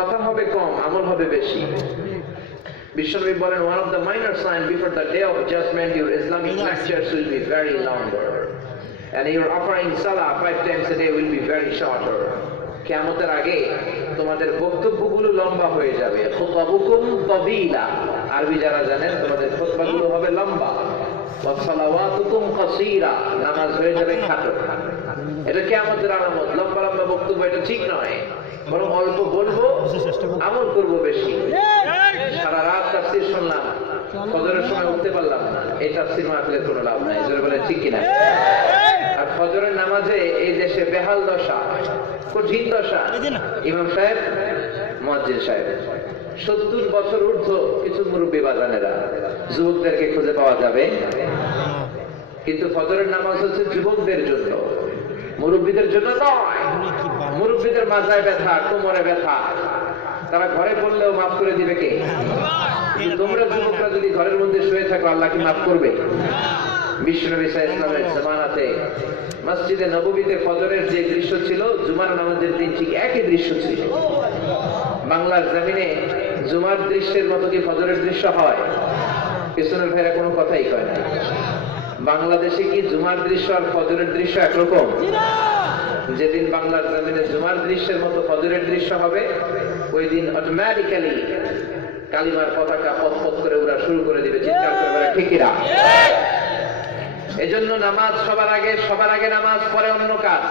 কথা হবে কম, আমল হবে বেশি। বিশ্বনবী বলেন, one of the minor signs before the day of judgment, your Islamic lectures will be very longer, and your offering salah 5 times a day will be very shorter. কিয়ামতের আগে তোমাদের বক্তব্যগুলো লম্বা হয়ে যাবে। খুতবুকুম তাবিলা, আরবি যারা জানেন তোমাদের খুতবাগুলো হবে লম্বা। ওয়া সালাওয়াতুকুম কাসীরা, নামাজ হয়ে যাবে খাটো। এটা কিয়ামতের আলামত। লম্বা লম্বা বক্তব্য এটা ঠিক নয়, বরং অল্প বলবো, আমল করব বেশি। সারা রাত তাফসীর শুনলাম, ফজরের সময় উঠতে পারলাম না, এই তাফসীর মাহফিলের কোনো লাভ নাই। জোরে বলেন ঠিক কিনা? আর ফজরের নামাজে এই দেশে বেহাল দশা, কঠিন দশা। ইমাম সাহেব, মুয়াজ্জিন সাহেব, 70 বছর ঊর্ধ্ব কিছু মুরব্বী বাজানেরা, যুবকদেরকে খুঁজে পাওয়া যাবে, কিন্তু ফজরের নামাজ হচ্ছে যুবকদের জন্য, মুরব্বীদের জন্য নয়। মুরব্বীদের মাথায় ব্যথা, কোমরে ব্যথা, তারা ঘরে পড়লেও মাফ করে দিবে কে? তোমরা যুবকরা যদি ঘরের মধ্যে শুয়ে থাকো, আল্লাহ কি মাফ করবে? বিশ্বনবী সাল্লাল্লাহু আলাইহি ওয়াসাল্লামের জামানাতে মসজিদে নববীতে ফজরের যে দৃশ্য ছিল, জুমার নামাজের দিন ঠিক একই দৃশ্য ছিল। বাংলার জমিনে জুমার দৃশ্যের মতো কি ফজরের দৃশ্য হয়? পিছনের ভাইরা কোনো কথাই কয় না। বাংলাদেশে কি জুমার দৃশ্য আর ফজরের দৃশ্য একরকম? যেদিন বাংলার জমিনে জুমার দৃশ্যের মতো ফজরের দৃশ্য হবে, ওই দিন অটোমেটিক্যালি কালিমার পতাকা পথ করে ওরা শুরু করে দিবে, চিৎকার করে বলে ঠিক কিনা? এজন্য নামাজ সবার আগে নামাজ, পরে অন্য কাজ।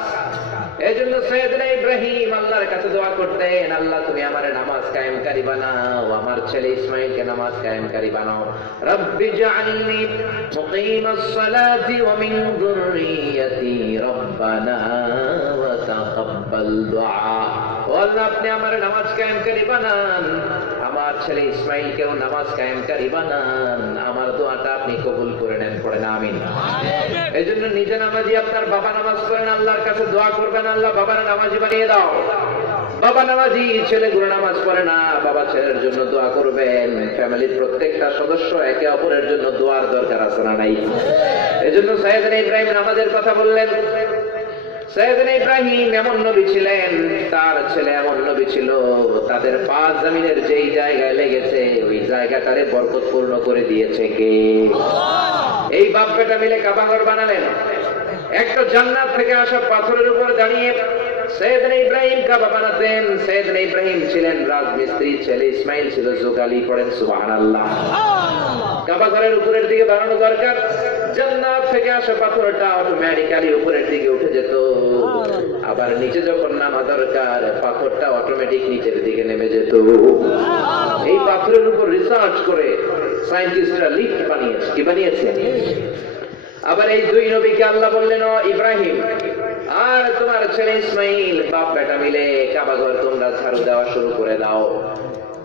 এজন্য সাইয়েদনা ইব্রাহিম আল্লাহর কাছে দোয়া করতেন, আল্লাহ তুমি আমারে নামাজ কায়েমকারী বানাও, আমার ছেলে ইসমাঈলকে নামাজ কায়েমকারী বানাও। রব্বি জাআলনি মুকিমাস সালাতি ওয়া মিন যুররিয়াতি রব্বানা ওয়া তাকাব্বাল দুআ। ও আল্লাহ, আপনি আমারে নামাজ কায়েমকারী বানান, আমার ছেলে ইসমাঈলকেও নামাজ কায়েমকারী বানান, আমার দোয়াটা আপনি কবুল করে নেন। পড়েন আমিন। এজন্য নিজে নামাজি, আপনার বাবা নামাজ পড়েন, আল্লাহর কাছে দোয়া করবেন, আল্লাহ বাবার নামাজি বানিয়ে দাও। বাবা নামাজি, ছেলেগুলো নামাজ পড়ে না, বাবা ছেলের জন্য দোয়া করবেন। ফ্যামিলির প্রত্যেকটা সদস্য একে অপরের জন্য দোয়ার দরকার আছে না নাই? এজন্য সাইয়েদনা ইব্রাহিম নামাজের কথা বললেন। সাইয়েদনা ইব্রাহিম এমন নবী ছিলেন, তার ছেলে এমন নবী ছিল, তাদের পাঁচ জমিনের যেই জায়গায় লেগেছে ওই জায়গাটারে বরকতপূর্ণ করে দিয়েছে কে? এই বাপ বেটা মিলে কাবা ঘর বানালেন। একটা জান্নাত থেকে আসা পাথরের উপর দাঁড়িয়ে সাইয়েদনা ইব্রাহিম কাবা বানাতেন। সাইয়েদনা ইব্রাহিম ছিলেন রাজমিস্ত্রি, ছেলে ইসমাইল ছিল যোগালী। পড়েন সুবহানাল্লাহ। কাবা ঘরের উপরের দিকে বানানো দরকার, জান্নাত থেকে আসা পাথরটা অটোমেটিক্যালি উপরের দিকে উঠে যেত। আবার নিচে যখন নামা দরকার, পাথরটা অটোমেটিক নিচের দিকে নেমে যেত। এই পাথরের উপর রিসার্চ করে সায়েন্টিস্টরা লিফট বানিয়েছে। কি বানিয়েছে? আবার এই দুই নবীকে আল্লাহ বললেন, ও ইব্রাহিম আর তোমার ছেলে ইসমাইল, বাপ বেটা মিলে কাবা ঘর তোমরা ঝাড়ু দেওয়া শুরু করে দাও।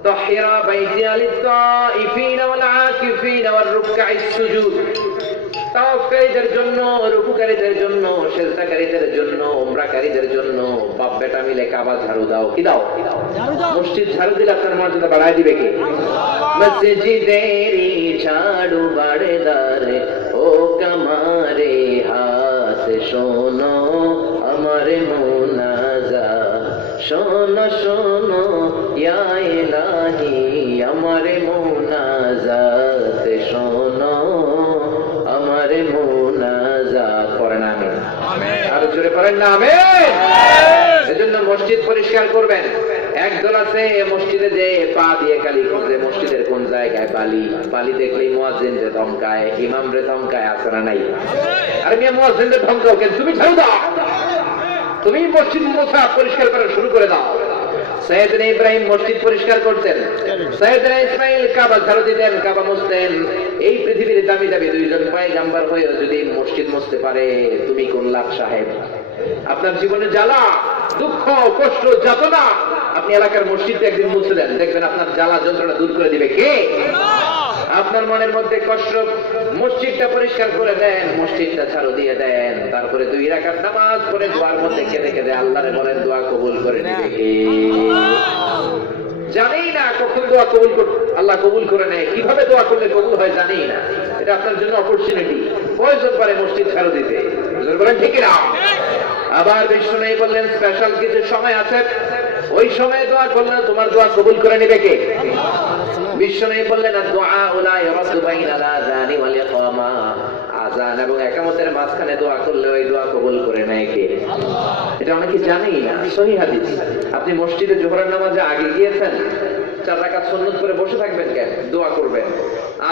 তাহিরা বাইতিয়া লিত-তাইফিনা ওয়াল আকিফিনা ওয়ার রুকআইস সুজুদ। তাওয়াফকারীদের জন্য, রুকুকারীদের জন্য, সিজদাকারীদের জন্য, উমরাকারীদের জন্য বাপ বেটা মিলে কাবা ঝাড়ু দাও। কি দাও? মসজিদ ঝাড়ু দিলে আপনার মর্যাদা বাড়ায় দিবে কে? মসজিদেরি ঝাড়ু বাড়েদার ও কামারে হাত শোনো আমার মুনাজা, শোনো শোনো ইয়া ইলাহি আমার মুনাজাত, শোনো আমার মুনাজাত। পড়েন আমিন। আরো জোরে পড়েন না আমিন। এজন্য মসজিদ পরিষ্কার করবেন। একদল আছে মসজিদে যে পা দিয়ে খালি খুঁজে মসজিদের কোন জায়গায় বালি, বালি দেখলেই মুয়াজ্জিনরে ধমকায়, ইমামরে ধমকায়। আছে না নাই? আরে মিয়া, মুয়াজ্জিনরে ধমকাও কেন? তুমি ঝাড়ু দাও, তুমি মসজিদ মুসাফ পরিষ্কার করা শুরু করে দাও। সাইয়েদনা ইব্রাহিম মসজিদ পরিষ্কার করতেন, সাইয়েদনা ইসমাইল কাবা ঝাড়ু দিতেন, কাবা মুছতেন। এই পৃথিবীর দামি দামি দুইজন পয়গম্বর হয়ে যদি মসজিদ মুছতে পারে, তুমি কোন লাভ সাহেব? আপনার জীবনে জ্বালা, দুঃখ, কষ্ট, যাতনা আপনি এলাকার মসজিদে একদিন মুছে দেন, দেখবেন আপনার জ্বালা যন্ত্রণা দূর করে দিবে কে? আপনার মনের মধ্যে কষ্ট, মসজিদটা পরিষ্কার করে দেন, মসজিদটা ঝাড়ু দিয়ে দেন, তারপরে 2 রাকাত নামাজ পড়ে দোয়ার মধ্যে কেঁদে কেঁদে আল্লাহরে বলেন, দোয়া কবুল করে দিবে কে? জানি না কখন দোয়া কবুল আল্লাহ কবুল করে নেয়, কিভাবে দোয়া করলে কবুল হয় জানি না। এটা আপনার জন্য অপরচুনিটি, প্রয়োজন পারে মসজিদ ঝাড়ু দিতে। বলেন ঠিক না? আবার বিষ্ণু বললেন স্পেশাল কিছু সময় আছে, ওই সময় দোয়া করলে তোমার দোয়া কবুল করে নেবে কে? বিশ্বনবী বললেন দুআ লা ইয়ারাদু বাইনাল আযানি ওয়াল ইকামা, আযান এবং ইকামতের মাঝখানে দোয়া করলে ওই দোয়া কবুল করে নেয় কে? এটা অনেকে জানেই না। সহিহ হাদিস। আপনি মসজিদে জোহরের নামাজে আগে গিয়েছেন, 4 রাকাত সুন্নাত করে বসে থাকবেন কেন? দোয়া করবেন।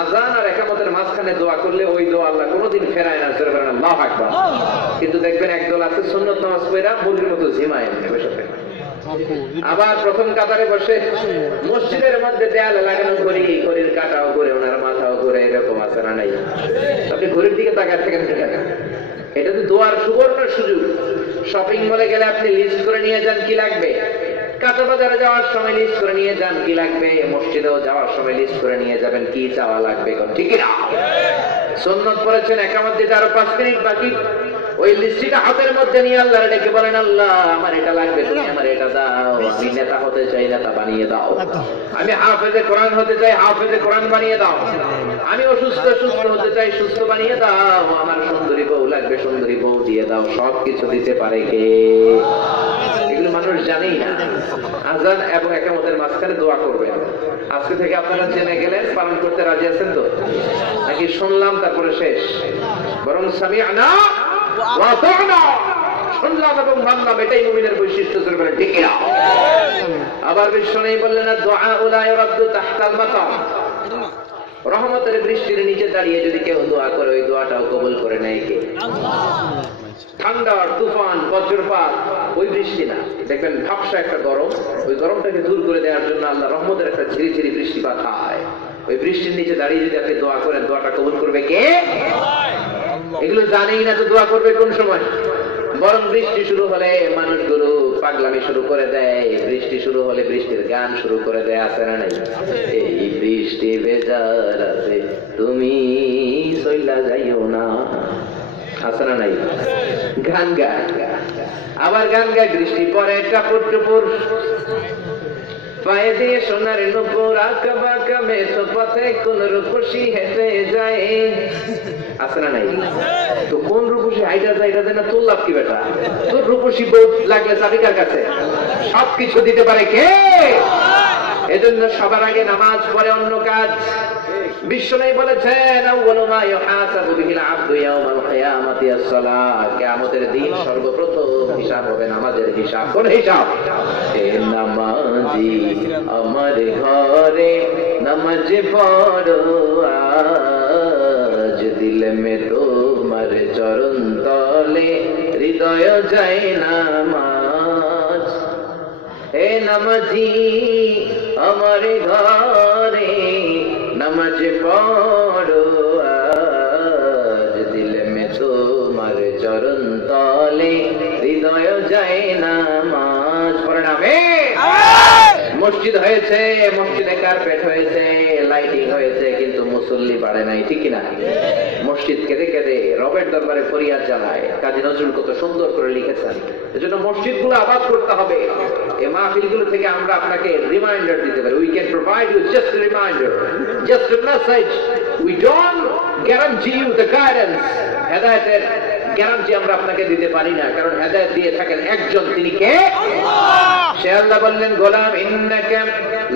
আযান আর ইকামতের মাঝখানে দোয়া করলে ওই দোয়া আল্লাহ কোনোদিন ফেরায় না। জোরে বলেন আল্লাহু আকবার। কিন্তু দেখবেন একদল আছে সুন্নাত নামাজ পড়া মুরগির মতো ঝিমায় বসে থাকে। আবার প্রথম কাতারে বসে মসজিদের মধ্যে দেয়ালে লাগানো ঘড়ির কাটাও করে, ওনার মাথাও করে, এরকম আছে না নাই? আপনি ঘড়ির দিকে তাকায় থাকেন কেন? এটা তো দোয়ার সুবর্ণ সুযোগ। শপিং মলে গেলে আপনি লিস্ট করে নিয়ে যান কি লাগবে, কাঁচা বাজারে যাওয়ার সময় লিস্ট করে নিয়ে যান কি লাগবে, মসজিদেও যাওয়ার সময় লিস্ট করে নিয়ে যাবেন কি চাওয়া লাগবে, ঠিক না? সুন্নাত পড়েছেন ইকামত দিতে আরো 5 মিনিট বাকি, ওই লিস্টটা হাতের মধ্যে নিয়ে আল্লাহর ডেকে বলেন আল্লাহ আমার এটা লাগবে, তুমি আমার এটা দাও। আমি নেতা হতে চাই, নেতা বানিয়ে দাও। আমি হাফেজে কোরআন হতে চাই, হাফেজে কোরআন বানিয়ে দাও। আমি অসুস্থ, সুস্থ হতে চাই, সুস্থ বানিয়ে দাও। আমার সুন্দরী বউ লাগবে, সুন্দরী বউ দিয়ে দাও। সবকিছু দিতে পারে কে? এগুলো মানুষ জানেই না। আযান এবং ইকামতের মাঝখানে দোয়া করবেন। আজকে থেকে আপনারা জেনে গেলেন, পালন করতে রাজি আছেন তো? নাকি শুনলাম তারপরে শেষ? বরং সামি'না ওয়া আতা'না, শুনলাম এবং মানলাম, এটাই মুমিনের বৈশিষ্ট্য। ঠিক না? আবার বিশ্বনবী বললেন দুআ লা ইউরাদ্দু তাহতাল মাতাম, রহমতের বৃষ্টির নিচে দাঁড়িয়ে যদি কেউ দোয়া করে ওই দোয়াটাও কবুল করে নেয় কে? ঠান্ডা, তুফান, বজ্রপাত, ওই বৃষ্টি না। দেখবেন ভাবসা একটা গরম, ওই গরমটাকে দূর করে দেওয়ার জন্য আল্লাহ রহমতের একটা ঝিরি ঝিরি বৃষ্টিপাত হয়। ওই বৃষ্টির নিচে দাঁড়িয়ে যদি আপনি দোয়া করেন, দোয়াটা কবুল করবে কে? এগুলো জানেই না তো দোয়া করবে কোন সময়। বরং বৃষ্টি শুরু হলে মানুষগুলো পাগলামি শুরু করে দেয়, বৃষ্টি শুরু হলে বৃষ্টির গান শুরু করে দেয়, আছে না নাই? এই বৃষ্টি ভেজা রাতে তুমি চইলা যাইও না, আছে না নাই? গান গায়, আবার গান গায় বৃষ্টি পরে টাপুর টুপুর, পায়ে দিয়ে সোনার নুপুর, আঁকা বাঁকা মেছো পথে কোন রূপসী হেঁটে যায়, আছে না নাই? তো কোন রূপসী হাইটা যায় না, তোর লাভ কি বেটা? তোর রূপসী বউ লাগলে চাবিকার কাছে, সবকিছু দিতে পারে কে? এজন্য সবার আগে নামাজ পরে অন্য কাজ। বিশ্বনবী বলেছেন আউয়ালু মা ইউহাসাবু বিহিল আবদু ইয়াউমাল কিয়ামাতি আস-সালাহ, কিয়ামতের দিন সর্বপ্রথম হিসাব হবে নামাজের হিসাব। কোন হিসাব? এ নামাজি আমার ঘরে নামাজ পড়ো আজ, দিল মে তোমার চরণ তলে হৃদয় যায় নামাজ। হে নামাজি আমার ঘরে নামাজ পড়ো আজ, দিল মে তোমার চরণ তলে হৃদয় যায় নামাজ। পড়ে নামে মসজিদ হয়েছে, মসজিদে কার্পেট হয়েছে, লাইটিং হয়েছে, কিন্তু মুসল্লি বাড়ে নাই, ঠিক কিনা? মসজিদ কেঁদে কেঁদে রবের দরবারে ফরিয়াদ জানায়। কাজী নজরুল কত সুন্দর করে লিখেছেন। এজন্য মসজিদগুলো আবাদ করতে হবে। এই মাহফিলগুলো থেকে আমরা আপনাকে রিমাইন্ডার দিতে পারি। We can provide you just a reminder, just a message. We don't guarantee you the guidance. হেদায়েতের গ্যারান্টি আমরা আপনাকে দিতে পারি না, কারণ হেদায়েত দিয়ে থাকেন একজন, তিনি কে? সে আল্লাহ বললেন গোলাম ইন্নাকা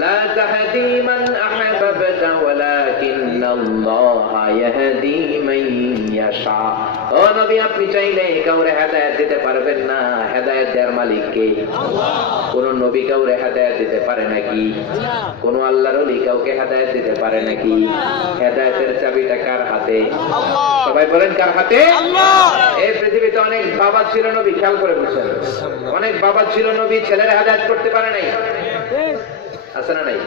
লা তাহদি মান আহবাবতা ওয়ালাকিন্নাল্লাহা ইয়াহদি মান ইয়াশা। ও নবী, আপনি চাইলে কাউরে হেদায়েত দিতে পারবেন না, হেদায়েত দেওয়ার মালিক কে? আল্লাহ। কোন নবী কাউরে হেদায়েত দিতে পারে নাকি? কোন আল্লাহর ওলি কাউকে হেদায়েত দিতে পারে নাকি? হেদায়েতের চাবিটা কার হাতে? আল্লাহ। সবাই বলেন কার হাতে? আল্লাহ। এই পৃথিবীতে অনেক বাবা ছিল নবী, খেয়াল করে বুঝছেন? অনেক বাবা ছিল নবী, ছেলেরা হেদায়েত করতে পারে নাই, আছে না নাই?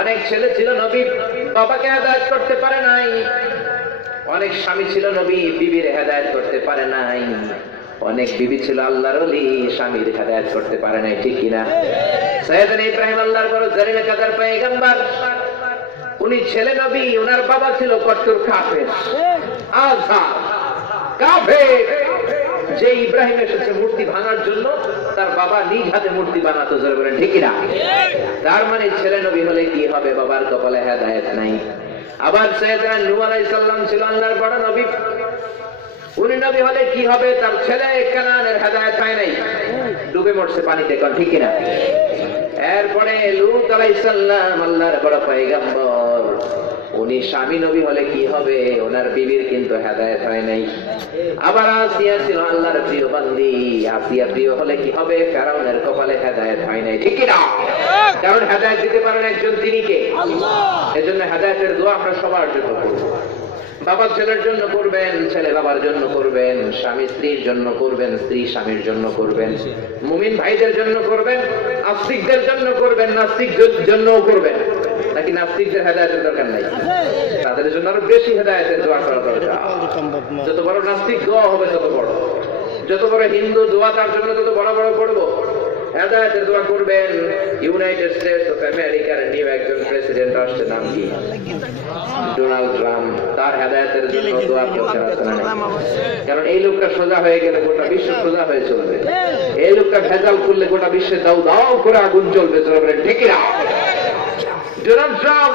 অনেক ছেলে ছিল নবী, বাবাকে হেদায়েত করতে পারে নাই। অনেক স্বামী ছিল নবী, বিবির হেদায়েত করতে পারে নাই। অনেক বিবি ছিল আল্লাহর ওলি, স্বামীর হেদায়েত করতে পারে নাই, ঠিক কিনা? সাইয়েদনা ইব্রাহিম আল্লাহর বড় জালিল কাদার পয়গম্বর, উনি ছেলে নবী, ওনার বাবা ছিল কট্টর কাফের, আযা কাফের। যে ইব্রাহিম এসেছে মূর্তি ভাঙার জন্য, তার বাবা নিজ হাতে মূর্তি বানাতো, জোরে বলেন ঠিক কিনা? তার মানে ছেলে নবী হলে কি হবে? বাবার কপালে হেদায়েত নাই। আবার সাইয়েদনা নূহ আলাইহিস সালাম ছিল আল্লাহর বড় নবী, উনি নবী হলে কি হবে? তার ছেলে কানানের হেদায়েত হয় নাই, ডুবে মরছে পানিতে, কোন ঠিক কিনা? এরপরে লূত আলাইহিস সালাম আল্লাহর বড় পয়গম্বর, উনি স্বামী নবী হলে কি হবে, ওনার বিবির কিন্তু হেদায়েত হয় নাই। আবার আসিয়া ছিল আল্লাহর প্রিয় বান্দি, আসিয়া প্রিয় হলে কি হবে, ফেরাউনের কপালে হেদায়েত হয় নাই, ঠিক কি না? কারণ হেদায়েত দিতে পারেন একজন, তিনি কে? আল্লাহ। এজন্য হেদায়েতের দোয়া আমরা সবার জন্য করব। বাবা ছেলের জন্য করবেন, ছেলে বাবার জন্য করবেন, স্বামী স্ত্রীর জন্য করবেন, স্ত্রী স্বামীর জন্য করবেন, মুমিন ভাইদের জন্য করবেন, আস্তিকদের জন্য করবেন, নাস্তিকদের জন্যও করবেন। নাকি নাস্তিকদের হেদায়েতের দরকার নাই? তাদের জন্য আরো বেশি হেদায়েতের দোয়া করা দরকার। যত বড় নাস্তিক দোয়া হবে তত বড়, যত বড় হিন্দু দোয়া তার জন্য তত বড় বড় করবো। হেদায়েতের দোয়া করবেন। ইউনাইটেড স্টেটস অফ আমেরিকার নিউ একজন প্রেসিডেন্ট আসছে, নাম কি? Donald Trump. তার হেদায়েতের জন্য দোয়া করতে আসছে না, কারণ এই লোকটা সোজা হয়ে গেলে গোটা বিশ্ব সোজা হয়ে চলবে। এই লোকটা ভেজাল করলে গোটা বিশ্বে দাও দাও করে আগুন চলবে, চলবে, ঠিক না? Donald Trump,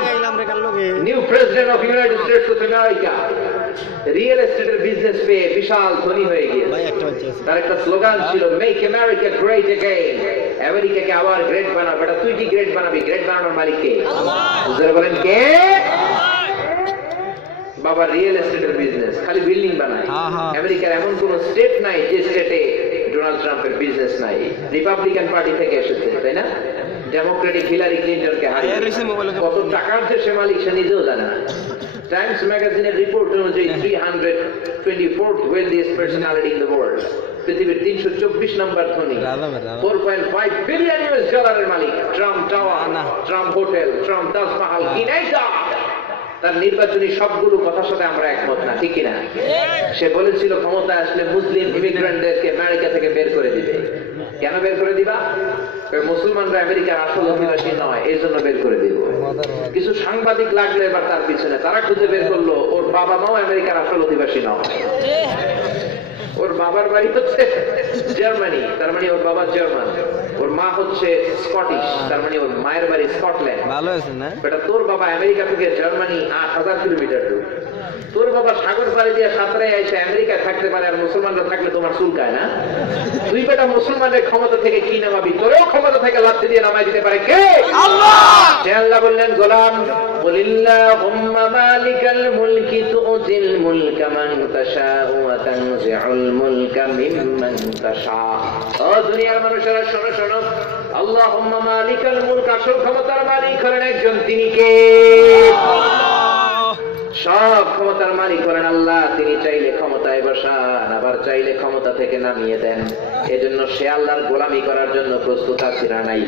new president of United States of America, real এস্টেটের বিজনেস পেয়ে বিশাল ধনী হয়ে গিয়েছে। তার একটা স্লোগান ছিল, মেক আমেরিকা গ্রেট এগেইন। আমেরিকাকে আবার গ্রেট বানাও। বেটা তুই কি গ্রেট বানাবি? গ্রেট বানানোর মালিক কে? বুঝতে বলেন কে? বাবা রিয়েল এস্টেটের বিজনেস, খালি বিল্ডিং বানায়। আমেরিকার এমন কোন স্টেট নাই যে স্টেটে ডোনাল্ড ট্রাম্পের বিজনেস নাই। রিপাবলিকান পার্টি থেকে এসেছে, তাই না? ডেমোক্রেটিক হিলারি ক্লিনটনকে হারিয়ে কত টাকার যে সে মালিক সে নিজেও জানে না। টাইমস ম্যাগাজিনের রিপোর্ট অনুযায়ী 324th wealthiest personality in the world, পৃথিবীর 324 নম্বর ধনী, 4.5 বিলিয়ন US ডলারের মালিক। Trump Tower, Trump Hotel, Trump Taj Mahal, কি নাই তার নির্বাচনী সবগুলো কথার সাথে আমরা একমত না, ঠিক কিনা? সে বলেছিল ক্ষমতায় আসলে মুসলিম ইমিগ্রেন্টদেরকে আমেরিকা থেকে বের করে দিবে। কেন বের করে দিবা? মুসলমানরা আমেরিকার আসল অধিবাসী নয়, এই জন্য বের করে দিব। কিছু সাংবাদিক লাগলো এবার তার পিছনে, তারা খুঁজে বের করলো ওর বাবা মাও আমেরিকার আসল অধিবাসী নয়। ওর বাবার বাড়ি হচ্ছে জার্মানি, তার মানে ওর বাবা জার্মান। ওর মা হচ্ছে স্কটিশ, তার মানে ওর মায়ের বাড়ি স্কটল্যান্ড। ভালো আছে না? বেটা তোর বাবা আমেরিকা থেকে জার্মানি 8000 কিলোমিটার দূর। তোর বাবা সাগর পাড়ি দিয়ে সাঁতরাই এসে আমেরিকায় থাকতে পারে, আর মুসলমানরা থাকলে তোমার চুলকায় না? তুই বেটা মুসলমানদের ক্ষমতা থেকে কি নামাবি? তোরেও ক্ষমতা থেকে লাথি দিয়ে নামাই দিতে পারে কে? আল্লাহ। সে আল্লাহ বললেন, গোলাম কুলিল্লাহুম্মা মালিকাল মুলকি তু'তিল মুলকা মান তাশাউ ওয়া তানজি'উল মুলকা মিম্মান তাশা। ও দুনিয়ার মানুষেরা শোনো শোনো, আল্লাহুম্মা মালিকাল মুলক, আসল ক্ষমতার মালিক হলেন একজন, তিনি কে? সব ক্ষমতার মালিক হলেন আল্লাহ। তিনি চাইলে ক্ষমতায় বসান, আবার চাইলে ক্ষমতা থেকে নামিয়ে দেন। এজন্য সে আল্লাহর গোলামি করার জন্য প্রস্তুত আছি না নাই?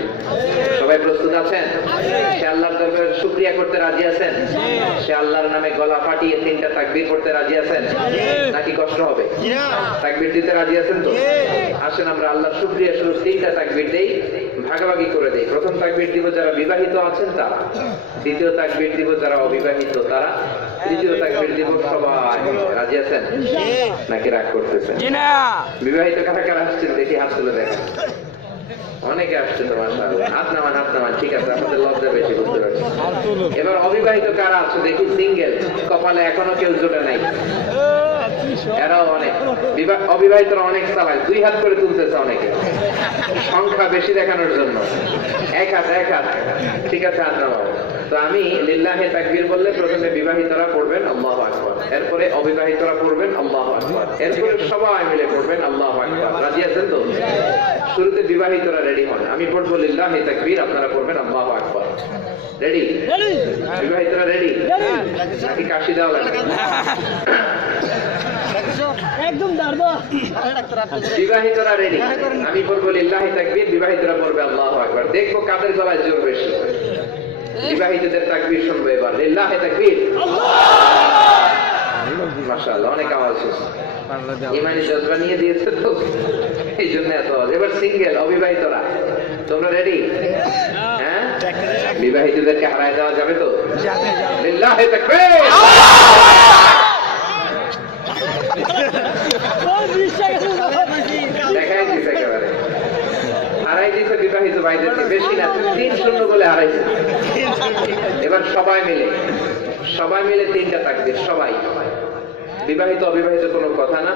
সবাই প্রস্তুত আছেন? সে আল্লাহর দরবারে শুকরিয়া করতে রাজি আছেন? সে আল্লাহর নামে গলা ফাটিয়ে 3টা তাকবীর করতে রাজি আছেন? নাকি কষ্ট হবে? তাকবীর দিতে রাজি আছেন তো? আসেন আমরা আল্লাহর শুকরিয়া স্বরূপ 3টা তাকবীর দেই, ভাগাভাগি করে দেই। প্রথম তাকবীর দিব যারা বিবাহিত আছেন তারা, দ্বিতীয় তাকবীর দিব যারা অবিবাহিত তারা, তৃতীয় তাকবীর দিব সবাই। রাজি আছেন নাকি রাগ করতেছেন? বিবাহিত কারা কারা আসছেন দেখি হাত তুলে দেখেন। অনেকে আসছে তো মাশাআল্লাহ। হাত নামান, হাত নামান। ঠিক আছে, আপনাদের লজ্জা বেশি, বুঝতে পারছি। এবার অবিবাহিত কারা আছে দেখি? সিঙ্গেল, কপালে এখনো কেউ জোটে নাই। এরাও অনেক। অবিবাহিতরা অনেক চালায়, 2 হাত করে তুলতেছে অনেকে, সংখ্যা বেশি দেখানোর জন্য। 1 হাত, 1 হাত। ঠিক আছে, হাত নামাও। তো আমি লিল্লাহে তাকবীর বললে প্রথমে বিবাহিতরা পড়বেন আল্লাহু আকবার, এরপরে অবিবাহিতরা পড়বেন আল্লাহু আকবার, এরপরে সবাই মিলে পড়বেন আল্লাহু আকবার। রাজি আছেন তো? শুরুতে বিবাহিতরা রেডি হন, আমি পড়বো লিল্লাহে তাকবীর, আপনারা পড়বেন আল্লাহু আকবার। রেডি? বিবাহিতরা রেডি নাকি কাশি দেওয়া লাগবে? বিবাহিতরা রেডি? আমি পড়বো লিল্লাহে তাকবীর, বিবাহিতরা পড়বে আল্লাহু আকবার। দেখবো কাদের গলায় জোর বেশি। বিবাহিতদের তাকবীর শুনবো এবার। লিল্লাহে তাকবীর। মাশাআল্লাহ, অনেক আওয়াজ হচ্ছে। ইমানি জজবা নিয়ে দিয়েছে তো, এই জন্য এত আওয়াজ। এবার সিঙ্গেল, অবিবাহিতরা তোমরা রেডি? হ্যাঁ, বিবাহিতদেরকে হারায় দেওয়া যাবে তো? লিল্লাহে তাকবীর। দেখাই দিচ্ছে একেবারে, হারাই দিচ্ছে বিবাহিত ভাইদেরকে। বেশি না, 3-0 বলে হারাইছে। এবার সবাই মিলে 3টা তাকবীর, সবাই বিবাহিত অবিবাহিত কোনো কথা না,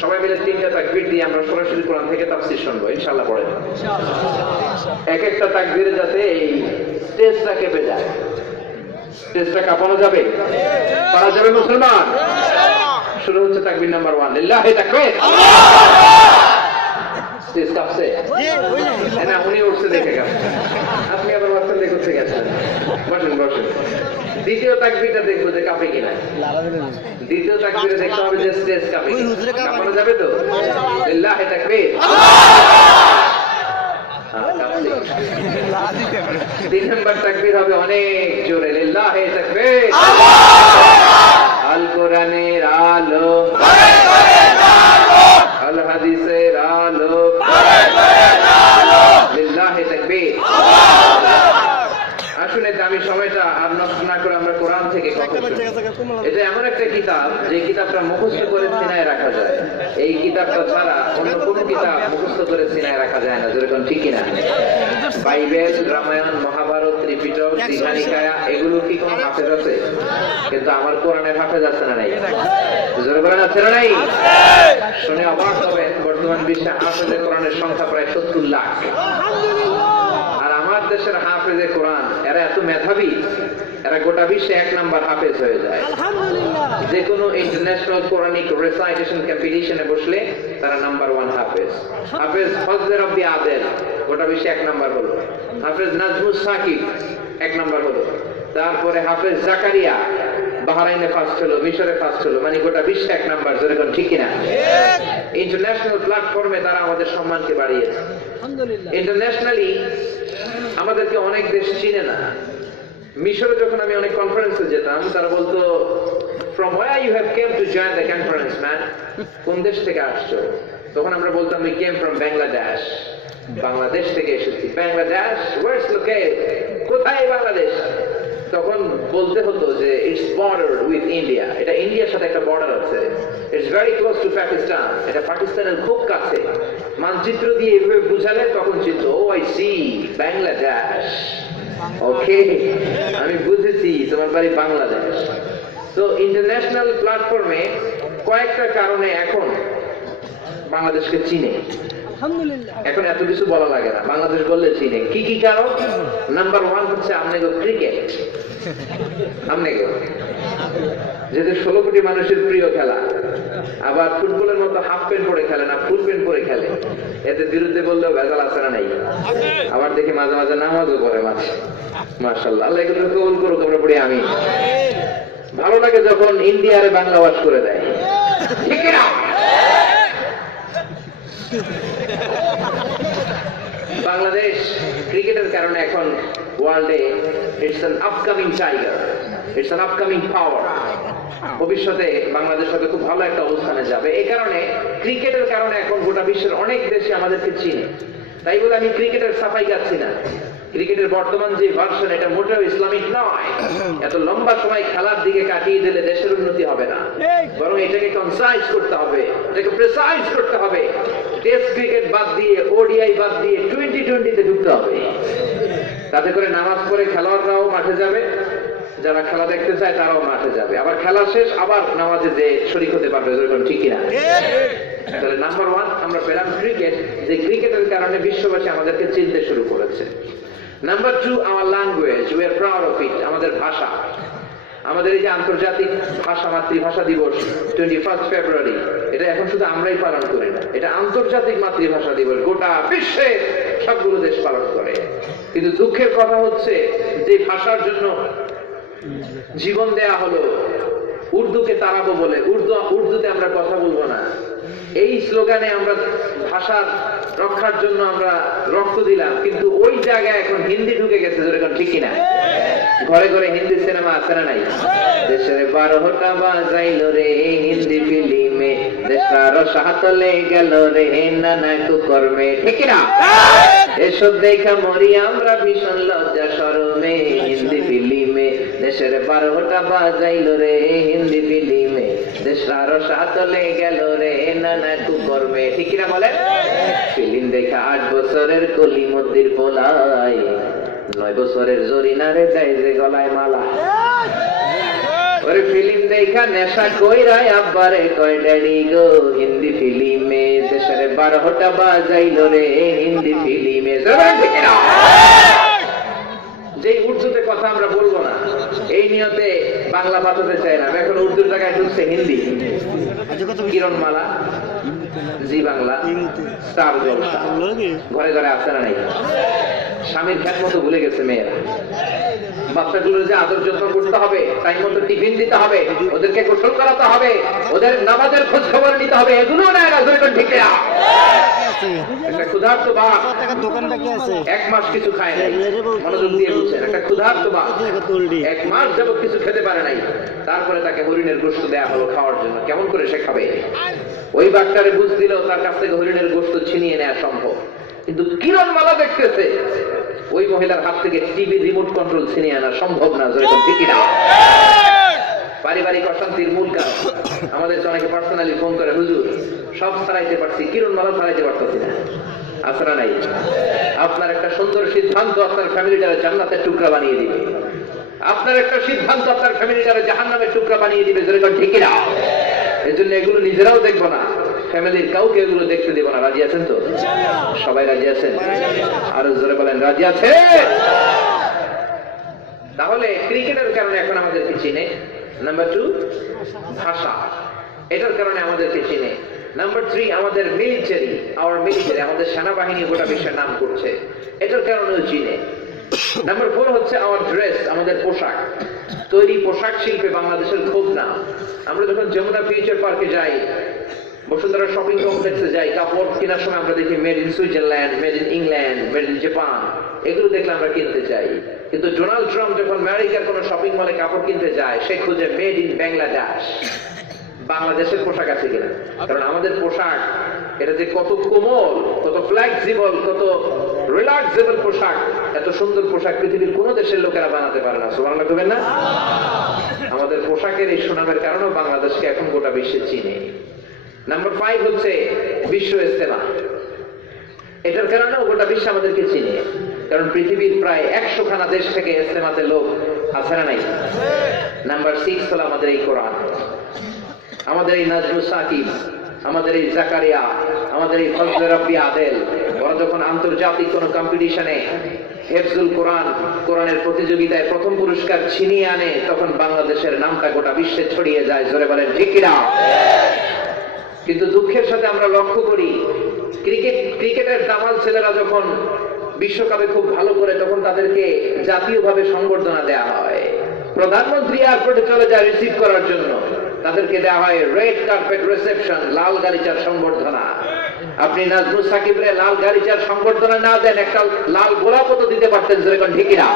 সবাই মিলে 3টা তাকবীর দিয়ে আমরা সরাসরি কোরআন থেকে তাফসীর শুনবো ইনশাআল্লাহ। পড়েন এক একটা তাকবীরে যাতে এই স্টেজটা কেঁপে যায়। স্টেজটা কাঁপানো যাবে, পারা যাবে মুসলমান? শুরু হচ্ছে তাকবীর নাম্বার 1, লিল্লাহি তাকবীর। স্টেজ কাঁপছে না? উনি উঠছে দেখে গেছেন, আপনি আবার বাচ্চান দেখে উঠে গেছেন। বসেন বসেন। দ্বিতীয় তাকবীরটা দেখবো যে কাঁপে কিনা। দ্বিতীয় তাকবীরে দেখতে হবে যে স্টেজ কাঁপে কিনা। কাঁপানো যাবে তো? লিল্লাহি তাকবীর। 3 নম্বর তাকবীর হবে অনেক জোরে, লিল্লাহি তাকবীর। আল কোরআনের আলো, আল হাদিসের আলো, লিল্লাহি তাকবীর। আসলে আমি সময়টা আর নষ্ট না করে আমরা কোরআন থেকে কথা বলি। এটা এমন একটা কিতাব যে কিতাবটা মুখস্থ করে সিনায় রাখা যায়। এই কিতাবটা ছাড়া অন্য কোনো কিতাব মুখস্থ করে সিনায় রাখা যায় না, যেরকম ঠিক কিনা? বাইবেল, রামায়ণ, মহাভারত, ত্রিপিটক, দীঘানিকায়া এগুলো কি কোনো হাফেজ আছে? কিন্তু আমার কোরআনের হাফেজ আছে না নাই? জোরে বলেন আছে না নাই? শুনে অবাক হবেন, বর্তমান বিশ্বে হাফেজে কোরআনের সংখ্যা প্রায় 70 লাখ। আর আমার দেশের হাফেজে কোরআন এরা এত মেধাবী, এরা গোটা বিশ্বে 1 নাম্বার হাফেজ হয়ে যায়। যে কোনো ইন্টারন্যাশনাল কোরআনিক রেসাইটেশন কম্পিটিশনে বসলে তারা নাম্বার 1 হাফেজ। হাফেজ ফজলে রব্বি আদেল গোটা বিশ্বে 1 নাম্বার হলো। হাফেজ নাজমুস সাকিব 1 নাম্বার হলো। তারপরে হাফেজ জাকারিয়া বাহরাইনে ফার্স্ট হলো, মিশরে ফার্স্ট হলো, মানে গোটা বিশ্বে 1 নাম্বার। যেরকম ঠিক কিনা? ইন্টারন্যাশনাল প্ল্যাটফর্মে তারা আমাদের সম্মানকে বাড়িয়েছে। ইন্টারন্যাশনালি আমাদেরকে অনেক দেশ চিনে না। মিশরে যখন আমি অনেক কনফারেন্সে যেতাম, তারা বলতো, from where you have came to join the conference man? কোন দেশ থেকে আসছো? তখন আমরা বলতাম we came from Bangladesh, Bangladesh থেকে এসেছি। Bangladesh, where is located? কোথায় বাংলাদেশ? তখন বলতে হতো যে ইটস বর্ডার উইথ ইন্ডিয়া, এটা ইন্ডিয়ার সাথে একটা বর্ডার আছে। It's very close two Pakistan, এটা পাকিস্তানের খুব কাছে। মানচিত্র দিয়ে এভাবে বুঝালে তখন চিন্ত, ও আই সি বাংলাদেশ, ওকে আমি বুঝেছি তোমার বাড়ি বাংলাদেশ। তো ইন্টারন্যাশনাল প্ল্যাটফর্মে কয়েকটা কারণে এখন বাংলাদেশকে চিনে। এখন এত কিছু বলা লাগে না, বাংলাদেশ বললে চিনে। কি কি কারণ? নাম্বার 1 হচ্ছে আপনাকে ক্রিকেট। আপনাকে যেহেতু 16 কোটি মানুষের প্রিয় খেলা, আবার ফুটবলের মতো হাফ প্যান্ট পরে খেলে না, ফুল প্যান্ট পরে খেলে। এতে বিরুদ্ধে বললেও ভেজাল আছে না নাই? আবার দেখি মাঝে মাঝে নামাজও পড়ে মাঝে। মাশাআল্লাহ, আল্লাহ এগুলো কবুল করুক, আমরা পড়ি আমি। ভালো লাগে যখন ইন্ডিয়ারে বাংলা ওয়াজ করে দেয়, ঠিক না? বাংলাদেশ ক্রিকেটের কারণে এখন ওয়ার্ল্ডে it's an upcoming tiger, it's an upcoming power. ভবিষ্যতে বাংলাদেশ হয়তো খুব ভালো একটা অবস্থানে যাবে। এই কারণে ক্রিকেটের কারণে এখন গোটা বিশ্বের অনেক দেশে আমাদেরকে চিনে। তাই বলে আমি ক্রিকেটের সাফাই গাচ্ছি না। ক্রিকেটের বর্তমান যে ভার্সন, এটা মোটেও ইসলামিক নয়। এত লম্বা সময় খেলার দিকে কাটিয়ে দিলে দেশের উন্নতি হবে না, বরং এটাকে কনসাইজ করতে হবে, এটাকে প্রেসাইজ করতে হবে। টেস্ট ক্রিকেট বাদ দিয়ে, ওডিআই বাদ দিয়ে 2020-তে ঢুকতে হবে। তাতে করে নামাজ পড়ে খেলোয়াড়রাও মাঠে যাবে, যারা খেলা দেখতে চায় তারাও মাঠে যাবে, আবার খেলা শেষ আবার নামাজে যে শরীক হতে পারবে। যেরকম ঠিক কিনা? তাহলে নাম্বার 1 আমরা পেলাম ক্রিকেট, যে ক্রিকেটের কারণে বিশ্ববাসী আমাদেরকে চিনতে শুরু করেছে। Number 2 our language, we are proud of it. আমাদের ভাষা, আমাদের এই যে আন্তর্জাতিক ভাষা মাতৃভাষা দিবস 21 ফেব্রুয়ারি, এটা এখন শুধু আমরাই পালন করি না, এটা আন্তর্জাতিক মাতৃভাষা দিবস গোটা বিশ্বে সবগুলো দেশ পালন করে। কিন্তু দুঃখের কথা হচ্ছে যে ভাষার জন্য জীবন দেয়া হলো, উর্দুকে তাড়াবো বলে, উর্দুতে আমরা কথা বলবো না, এই স্লোগানে আমরা ভাষার রক্ষার জন্য আমরা রক্ত দিলাম। কিন্তু ওই জায়গায় এখন হিন্দি ঢুকে গেছে। যেরকম ঠিক কিনা? ঘরে ঘরে হিন্দি সিনেমা আছে না নাই? দেশের 12টা বাজাইল রে হিন্দি ফিল্মে, দেশটার সাহাতলে গেল রে নানা কুকর্মে, ঠিক কিনা? এসব দেখা মরি আমরা ভীষণ লজ্জা শরমে, হিন্দি ফিল্মে দেশের 12টা বাজাইল রে হিন্দি ফিল্মে, দেশটার সাহাতলে গেল রে নানা কুকর্মে, ঠিক কিনা বলে? ফিল্ম দেখা 8 বছরের কলি মদ্দির পোলাই, 9 বছরের জরিনারে দেয় যে গলায় মালা। ওরে ফিল্ম দেখা নেশা কইরা আব্বারে কয় ড্যাডি গো হিন্দি ফিল্মে দেশের 12টা বাজাইলো রে হিন্দি ফিল্মে। যে উর্দুতে কথা আমরা বলবো না এই নিয়তে বাংলা বাঁচাতে চাই না, এখন উর্দুর জায়গায় ঢুকছে হিন্দি। কিরণমালা, জি বাংলা, স্টার জলসা ঘরে ঘরে আসে না নাই? স্বামীর খ্যাত মতো ভুলে গেছে মেয়েরা। বাচ্চাগুলোর যে আদর যত্ন করতে হবে, টাইম মতো টিফিন দিতে হবে, ওদেরকে গোসল করাতে হবে, ওদের নামাজের খোঁজ খবর নিতে হবে, এগুলো না ঠিক না। একটা ক্ষুধার্ত বাপ এক মাস কিছু খায় নাই, মনোযোগ দিয়ে বুঝছেন, একটা ক্ষুধার্ত বাপ এক মাস যাবত কিছু খেতে পারে নাই, তারপরে তাকে হরিণের গোশত দেয়া হলো খাওয়ার জন্য। কেমন করে সে খাবে? ওই বাচ্চারে বুঝ দিল তার কাছ থেকে হরিণের গোশত ছিনিয়ে নেওয়া সম্ভব, কিন্তু কিরণমালা দেখতেছে ওই মহিলার হাত থেকে টিভি রিমোট কন্ট্রোল ছিনিয়ে আনা সম্ভব না। ঠিক না? পারিবারিক অশান্তির মূল কারণ। আমাদের অনেকে পার্সোনালি ফোন করে, হুজুর সব ছাড়াইতে পারছি, কিরণমালা ছাড়াইতে পারতেছি না। আসরা নাই? আপনার একটা সুন্দর সিদ্ধান্ত আপনার ফ্যামিলিটারে জান্নাতের টুকরা বানিয়ে দিবে। আপনার একটা সিদ্ধান্ত আপনার ফ্যামিলিটারে জাহান্নামের টুকরা বানিয়ে দিবে। ঠিক না? এই জন্য এগুলো নিজেরাও দেখবো না, ফ্যামিলির কাউকে এগুলো দেখতে দেবো না। রাজি আছেন তো? সবাই রাজি আছেন? আরো জোরে বলেন রাজি আছে? তাহলে ক্রিকেটের কারণে এখন আমাদেরকে চিনে। নাম্বার 2 ভাষা, এটার কারণে আমাদেরকে চিনে। নাম্বার 3 আমাদের মিলিটারি, আমাদের সেনাবাহিনী গোটা বিশ্বের নাম করছে, এটার কারণেও চিনে। নাম্বার 4 হচ্ছে আমার ড্রেস, আমাদের পোশাক, তৈরি পোশাক শিল্পে বাংলাদেশের খুব নাম। আমরা যখন যমুনা ফিউচার পার্কে যাই, বসুন্ধরা শপিং কমপ্লেক্সে যাই, কাপড় কেনার সময় আমরা দেখি made in Switzerland, made in England, made in Japan, এগুলো দেখলে আমরা কিনতে চাই। কিন্তু ডোনাল্ড ট্রাম্প যখন আমেরিকার কোন শপিং মলে কাপড় কিনতে যায়, সে খুঁজে মেড ইন বাংলাদেশ, বাংলাদেশের পোশাক আছে কিনা। কারণ আমাদের পোশাক এটা যে কত কোমল, কত ফ্লেক্সিবল, কত রিল্যাক্সেবল পোশাক, এত সুন্দর পোশাক পৃথিবীর কোন দেশের লোকেরা বানাতে পারে না। সুবহানাল্লাহ বলবেন না? আমাদের পোশাকের এই সুনামের কারণেও বাংলাদেশকে এখন গোটা বিশ্বে চিনে। নাম্বার 5 হচ্ছে বিশ্ব ইজতেমা, এটার কারণেও গোটা বিশ্ব আমাদেরকে চিনে। কারণ পৃথিবীর প্রায় 100 খানা দেশ থেকে ইজতেমাতে লোক আছে না নাই? নাম্বার 6 হলো আমাদের এই কোরআন, আমাদের এই নাজমুস সাকিব, আমাদের এই জাকারিয়া, আমাদের এই ফজলে রাব্বি আদেল, ওরা যখন আন্তর্জাতিক কোন কম্পিটিশনে হেফজুল কোরআন, কোরআনের প্রতিযোগিতায় প্রথম পুরস্কার ছিনিয়ে আনে, তখন বাংলাদেশের নামটা গোটা বিশ্বে ছড়িয়ে যায়। জোরে বলেন ঠিক কিনা? কিন্তু দুঃখের সাথে আমরা লক্ষ্য করি, ক্রিকেটের দামাল ছেলেরা যখন বিশ্বকাপে খুব ভালো করে, তখন তাদেরকে জাতীয়ভাবে সংবর্ধনা দেওয়া হয়। প্রধানমন্ত্রী এয়ারপোর্টে চলে যায় রিসিভ করার জন্য, তাদেরকে দেওয়া হয় রেড কার্পেট রিসেপশন, লাল গালিচার সংবর্ধনা। আপনি নাজমুস সাকিবরে লাল গালিচার সংবর্ধনা না দেন, একটা লাল গোলাপও তো দিতে পারতেন। যেরকম ঠিক না?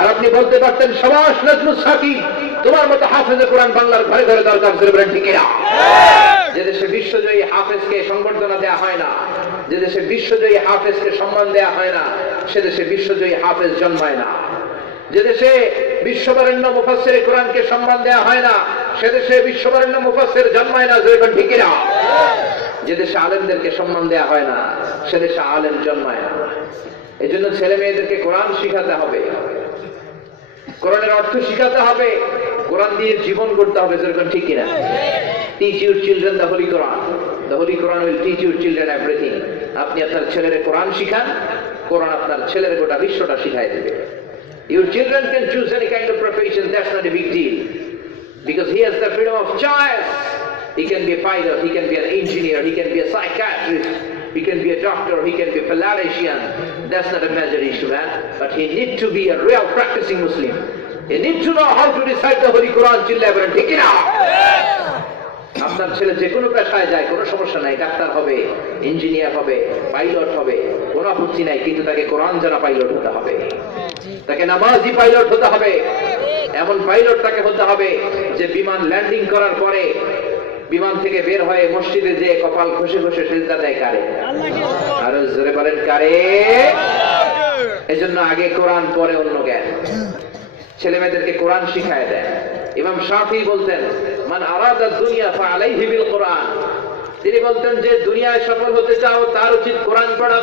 আর আপনি বলতে পারতেন, সাবাস নাজমুস সাকিব, তোমার মতো হাফেজে কোরআন বাংলার ঘরে ঘরে দরকার। যেরকম ঠিক না? যে দেশে বিশ্বজয়ী হাফেজকে সংবর্ধনা দেওয়া হয় না, যে দেশে বিশ্বজয়ী হাফেজকে সম্মান দেওয়া হয় না, সে দেশে বিশ্বজয়ী হাফেজ জন্মায় না। যে দেশে বিশ্ববরেণ্য মুফাসসির কোরআনকে সম্মান দেওয়া হয় না, সে দেশে বিশ্ববরেণ্য মুফাসসির জন্মায় না। যেরকম ঠিক না? যে দেশে আলেমদেরকে সম্মান দেওয়া হয় না, সে দেশে আলেম জন্মায় না। এই জন্য ছেলে মেয়েদেরকে কোরআন শিখাতে হবে, কোরআনের অর্থ শিখাতে হবে, কোরআন দিয়ে জীবন করতে হবে। যেরকম ঠিক কিনা? Teach your children the Holy Quran. The Holy Quran will teach your children everything. আপনি আপনার ছেলের কোরআন শিখান, কোরআন আপনার ছেলের গোটা বিশ্বটা শিখাই দেবে। Your children can choose any kind of profession, that's not a big deal, because he has the freedom of choice. He can be a pilot, he can be an engineer, he can be a psychiatrist, he can be a doctor, he can be a politician. That's not a major issue, man. But he needs to be a real practicing Muslim. He needs to know how to recite the Holy Quran. ঠিক না? আপনার ছেলে যে কোনো পেশায় যায়, কোনো সমস্যা নাই, ডাক্তার হবে, ইঞ্জিনিয়ার হবে, পাইলট হবে, কোনো আপত্তি নাই, কিন্তু তাকে কোরআন জানা পাইলট হতে হবে, তাকে নামাজি পাইলট হতে হবে। এমন পাইলট তাকে হতে হবে যে বিমান ল্যান্ডিং করার পরে বিমান থেকে বের হয়ে মসজিদে যে কপাল ঘষে ঘষে সিজদা দেয় কারে? আর জোরে বলেন কারে? এজন্য আগে কোরআন, পরে অন্য জ্ঞান। ছেলে মেয়েদেরকে কোরআন শিখায় দেয়। ইমাম শাফি বলতেন, মান আরাদা দুনিয়া ফাআলাইহি বিল কোরআন। তিনি বলতেন যে দুনিয়ায় সফল হতে চাও তার উচিত কোরআন পড়া।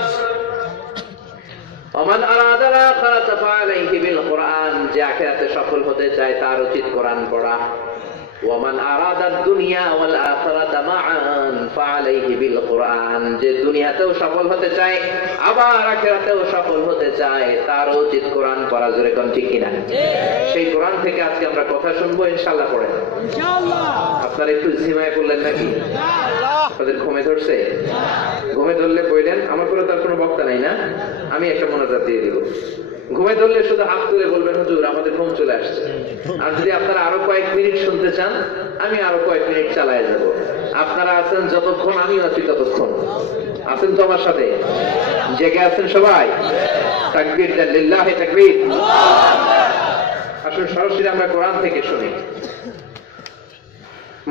ওমান আরাদাল আখিরাতা ফাআলাইহি বিল কুরআন, যে আখিরাতে সফল হতে চায় তার উচিত কোরআন পড়া। ওয়ামান আরাদাদ দুনিয়া ওয়াল আখিরাতা মাআন ফাআলাইহি বিল কুরআন, যে দুনিয়াতেও সফল হতে চায় আবার আখিরাতেও সফল হতে চায় তার উচিত কোরআন পড়া। জোরে কোন ঠিক কিনা? সেই কোরআন থেকে আজকে আমরা কথা শুনবো, ইনশাআল্লাহ। পড়েন ইনশাআল্লাহ। আপনারা একটু ঝিমায় পড়লেন নাকি? আপনাদের ঘুমে ধরছে? ঘুমে ধরলে বললেন, আমার করে তার কোনো বক্তা নাই না, আমি একটা মোনাজাত দিয়ে দিব। ঘুমে ধরলে শুধু হাত তুলে বলবেন, হুজুর আমাদের ঘুম চলে আসছে। আর যদি আপনারা আরো কয়েক মিনিট শুনতে চান, আমি আরো কয়েক মিনিট চালায় যাব। আপনারা আছেন যতক্ষণ, আমিও আছি ততক্ষণ। আছেন তো আমার সাথে? জেগে আছেন সবাই? তাকবীর দেন, লিল্লাহি তাকবীর। আসলে সরাসরি আমরা কোরআন থেকে শুনি।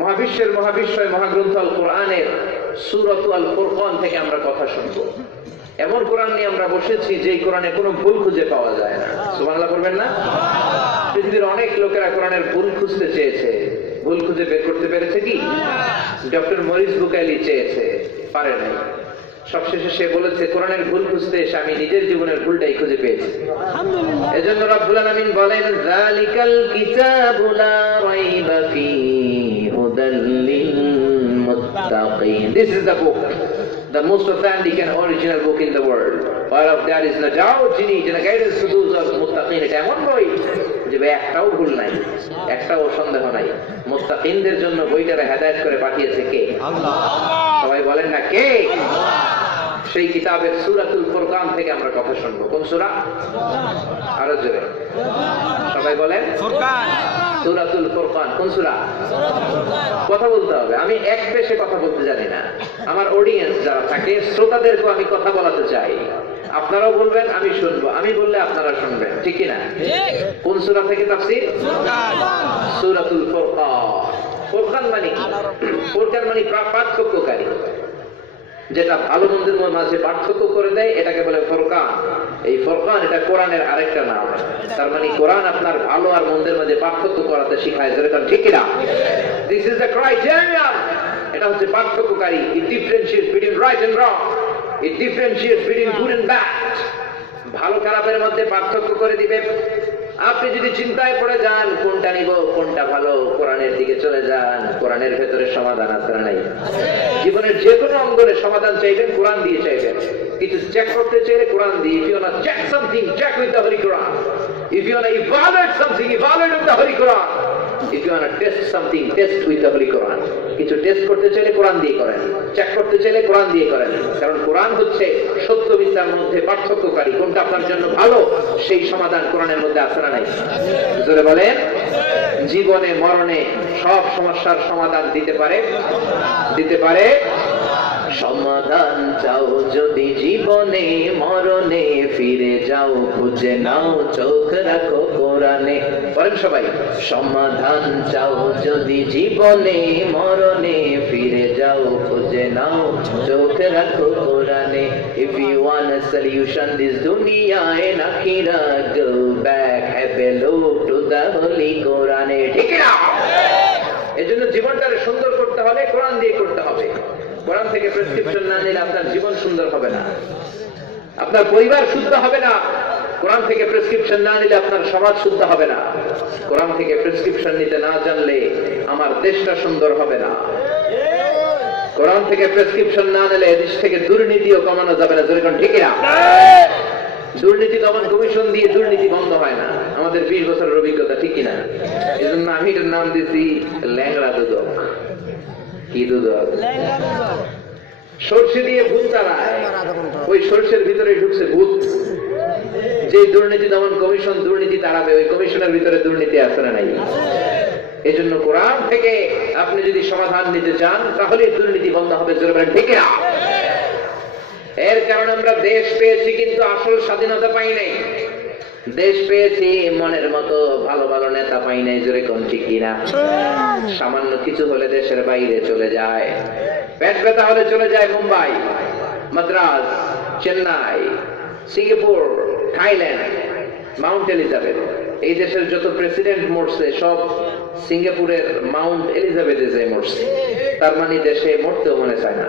মহাবিশ্বের মহাবিশ্বয় মহাগ্রন্থ আল কোরআনের সূরাত আল ফুরকান থেকে আমরা কথা শুনবো। এমন কোরআন নিয়ে আমরা বসেছি যে কোরআনে কোনো ভুল খুঁজে পাওয়া যায় না। সুবহানাল্লাহ করবেন না? পৃথিবীর অনেক লোকেরা কোরআনের ভুল খুঁজতে চেয়েছে, ভুল খুঁজে বের করতে পেরেছে কি? ডক্টর মরিস বুকাইলি চেয়েছে, পারে নাই। সবশেষে সে বলেছে, কোরআনের ভুল খুঁজতে এসে আমি নিজের জীবনের ভুলটাই খুঁজে পেয়েছি। এজন্য রব্বুল আলামিন বলেন, যালিকাল কিতাবু লা রাইবা ফীহি হুদাল লিল মুত্তাকিন। This is the book, the most authentic and original book in the world, whereof there is no doubt in it, and a guidance to those of মুত্তাকিন। এটা এমন বই যে একটাও ভুল নাই, একটাও সন্দেহ নাই। মুত্তাকিনদের জন্য বইটারে হেদায়েত করে পাঠিয়েছে কে? আল্লাহ। সবাই বলেন না কে? সেই কিতাবের সূরাতুল ফুরকান থেকে আমরা কথা শুনবো। কোন সূরা? আরো জোরে সবাই বলেন, ফুরকান। সূরাতুল ফুরকান কোন সূরা? কথা বলতে হবে। আমি এক পেশে কথা বলতে জানি না। আমার অডিয়েন্স যারা থাকে, শ্রোতাদেরকে আমি কথা বলাতে চাই। আপনারাও বলবেন, আমি শুনবো। আমি বললে আপনারা শুনবেন, ঠিক কি না? কোন সূরা থেকে তাফসীর? সূরাতুল ফুরকান। ফুরকান মানে কি? ফুরকান মানে পার্থক্যকারী, যেটা ভালো মন্দের মাঝে পার্থক্য করে দেয়, এটাকে বলে ফুরকান। এই ফুরকান এটা কোরআনের আরেকটা নাম। তার মানে কোরআন আপনার ভালো আর মন্দের মাঝে পার্থক্য করাতে শিখায়। যেরকম ঠিক কিনা? This is the criteria. এটা হচ্ছে পার্থক্যকারী। It differentiates between right and wrong. It differentiates between good and bad. ভালো খারাপের মধ্যে পার্থক্য করে দিবে। আপনি যদি চিন্তায় পড়ে যান কোনটা নিব কোনটা ভালো, কোরআনের দিকে চলে যান। কোরআনের ভেতরে সমাধান আছে না নাই? জীবনের যে কোনো অঙ্গনে সমাধান চাইবেন, কোরআন দিয়ে চাইবেন। কিছু চেক করতে চাইলে কোরআন দিয়ে। If you wanna check something, check with the Holy Quran. If you wanna evaluate something, evaluate with the Holy Quran. If you wanna test something, test with the Holy Quran. কিছু test করতে চাইলে কোরআন দিয়ে করেন, check করতে চাইলে কোরআন দিয়ে করেন। কারণ কোরআন হচ্ছে সত্য মিথ্যার মধ্যে পার্থক্যকারী। কোনটা আপনার জন্য ভালো, সেই সমাধান কোরআনের মধ্যে আছে না নাই? জোরে বলেন। জীবনে মরণে সব সমস্যার সমাধান দিতে পারে, দিতে পারে। সমাধান চাও যদি জীবনে মরণে, ফিরে যাও খুঁজে নাও, চোখ রাখো কোরআনে। বলেন সবাই, সমাধান চাও যদি জীবনে মরণে, ফিরে যাও খুঁজে নাও, চোখ রাখো কোরআনে। If you want a solution this dunya and akhirah, go back, have a look to the holy Quran. ঠিক না? এজন্য জীবনটাকে সুন্দর করতে হলে কোরআন দিয়ে করতে হবে। কোরআন থেকে প্রেসক্রিপশন না নিলে আপনার জীবন সুন্দর হবে না, আপনার পরিবার শুদ্ধ হবে না। কোরআন থেকে প্রেসক্রিপশন না নিলে আপনার সমাজ শুদ্ধ হবে না। কোরআন থেকে প্রেসক্রিপশন নিতে না জানলে আমার দেশটা সুন্দর হবে না। কোরআন থেকে প্রেসক্রিপশন না নিলে দেশ থেকে দুর্নীতিও কমানো যাবে না। যেরকম ঠিক না? দুর্নীতি দমন কমিশন দিয়ে দুর্নীতি বন্ধ হয় না। আমাদের 20 বছরের অভিজ্ঞতা, ঠিক কিনা? এই জন্য আমি এটার নাম দিয়েছি ল্যাংড়া দুদক। কি দুদক? সরষে দিয়ে ভূত তাড়ায়, ওই সরষের ভিতরে ঢুকছে ভূত। যে দুর্নীতি দমন কমিশন দুর্নীতি তাড়াবে, ওই কমিশনের ভিতরে দুর্নীতি আছে না নাই? এই জন্য কোরআন থেকে আপনি যদি সমাধান নিতে চান, তাহলে দুর্নীতি বন্ধ হবে। জোরে বলেন ঠিক না? এর কারণে আমরা দেশ পেয়েছি, কিন্তু আসল স্বাধীনতা পাই নাই। দেশ পেয়েছি, মনের মতো ভালো ভালো নেতা পাই নাই। জোরে কোন ঠিক কিনা? সামান্য কিছু হলে দেশের বাইরে চলে যায়। পেট ব্যথা হলে চলে যায় Mumbai, Madras, Chennai, Singapore, Thailand, Mount Elizabeth. এই দেশের যত প্রেসিডেন্ট মরছে সব সিঙ্গাপুরের মাউন্ট এলিজাবেথে যে মরছে। তার মানে দেশে মরতেও মনে চায় না।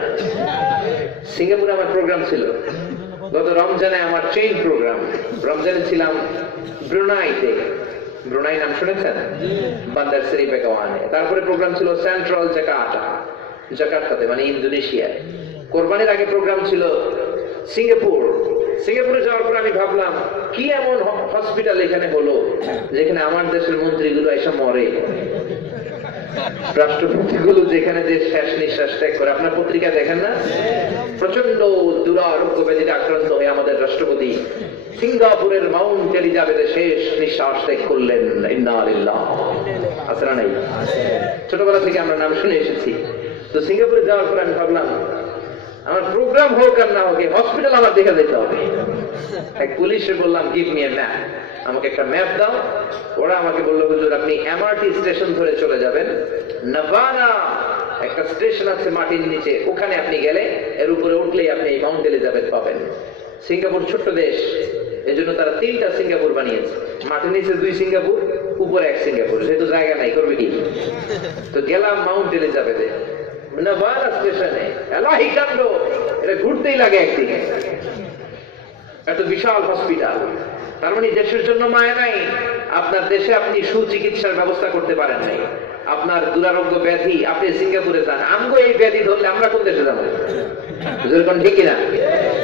সিঙ্গাপুরে আমার প্রোগ্রাম ছিল, গত রমজানে আমার চেইন প্রোগ্রাম, রমজানে ছিলাম ব্রুনাইতে। ব্রুনাই নাম শুনেছেন? বান্দার সেরি বেগাওয়ানে। তারপরে প্রোগ্রাম ছিল সেন্ট্রাল জাকার্তাতে, মানে ইন্দোনেশিয়ায়। কোরবানির আগে প্রোগ্রাম ছিল সিঙ্গাপুর। সিঙ্গাপুরে যাওয়ার পর আমি ভাবলাম কি এমন হসপিটাল এখানে হলো যেখানে আমার দেশের মন্ত্রীগুলো এসে মরে, রাষ্ট্রপতিগুলো যেখানে যে শেষ নিঃশ্বাস ত্যাগ করে। আপনার পত্রিকা দেখেন না? প্রচন্ড দুরারোগ্য ব্যাধিতে আক্রান্ত হয়ে আমাদের রাষ্ট্রপতি সিঙ্গাপুরের মাউন্ট এলিজাবেথে শেষ নিঃশ্বাস ত্যাগ করলেন। ইন্না লিল্লাহ। আছে না নাই? ছোটবেলা থেকে আমরা নাম শুনে এসেছি। তো সিঙ্গাপুরে যাওয়ার পর আমি ভাবলাম আমার প্রোগ্রাম হোক আর না হোক হসপিটাল আমার দেখে যেতে হবে। এক পুলিশে বললাম গিভ মি এ ম্যাপ, আমাকে একটা ম্যাপ দাও। ওরা আমাকে বললো হুজুর আপনি এমআরটি স্টেশন ধরে চলে যাবেন, নাভানা একটা স্টেশন আছে মাটির নিচে, ওখানে আপনি গেলে এর উপরে উঠলেই আপনি এই মাউন্ট এলিজাবেথ পাবেন। সিঙ্গাপুর ছোট্ট দেশ, এজন্য তারা 3টা সিঙ্গাপুর বানিয়েছে। মাটির নিচে 2 সিঙ্গাপুর, উপরে 1 সিঙ্গাপুর, যেহেতু জায়গা নাই করবে কি। তো গেলাম মাউন্ট এলিজাবেথে, নাভানা স্টেশনে। এলাহি কাণ্ড, এটা ঘুরতেই লাগে একদিকে। এত বিশাল হসপিটাল, তার মানে দেশের জন্য মায়া নাই। আপনার দেশে আপনি সুচিকিৎসার ব্যবস্থা করতে পারেন নাই, আপনার দুরারোগ্য ব্যাধি, আপনি সিঙ্গাপুরে যান। আমগো এই ব্যাধি ধরলে আমরা কোন দেশে যাবো? যেরকম ঠিক কিনা?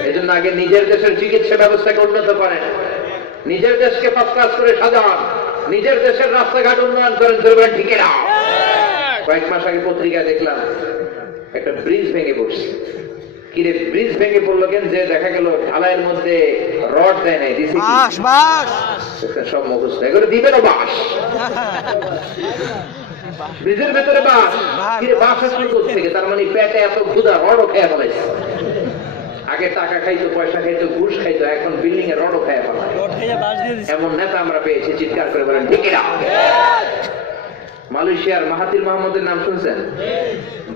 এই জন্য আগে নিজের দেশের চিকিৎসা ব্যবস্থাকে উন্নত করেন, নিজের দেশকে ফার্স্ট ক্লাস করে সাজান, নিজের দেশের রাস্তাঘাট উন্নয়ন করেন। যেরকম ঠিক কিনা? কয়েক মাস আগে পত্রিকায় দেখলাম একটা ব্রিজ ভেঙে পড়ছে। কিরে ব্রিজ ভেঙে পড়লো কেন? যে দেখা গেল ঢালাইয়ের মধ্যে রড দেয় নাই, সব মুখস্থ এগুলো দিবে না। বাঁশ, ব্রিজের ভেতরে বাঁশ। কিরে বাঁশ আসলে কোথেকে? তার মানে পেটে এত ক্ষুধা, রডও খেয়ে ফেলাইছে। আগে টাকা খাইতো, পয়সা খাইতো, ঘুষ খাইতো, এখন বিল্ডিং এ রডও খেয়ে ফেলায়। এমন নেতা আমরা পেয়েছি, চিৎকার করে বলেন ঠিক না? মালয়েশিয়ার মাহাতির মোহাম্মদের নাম শুনছেন?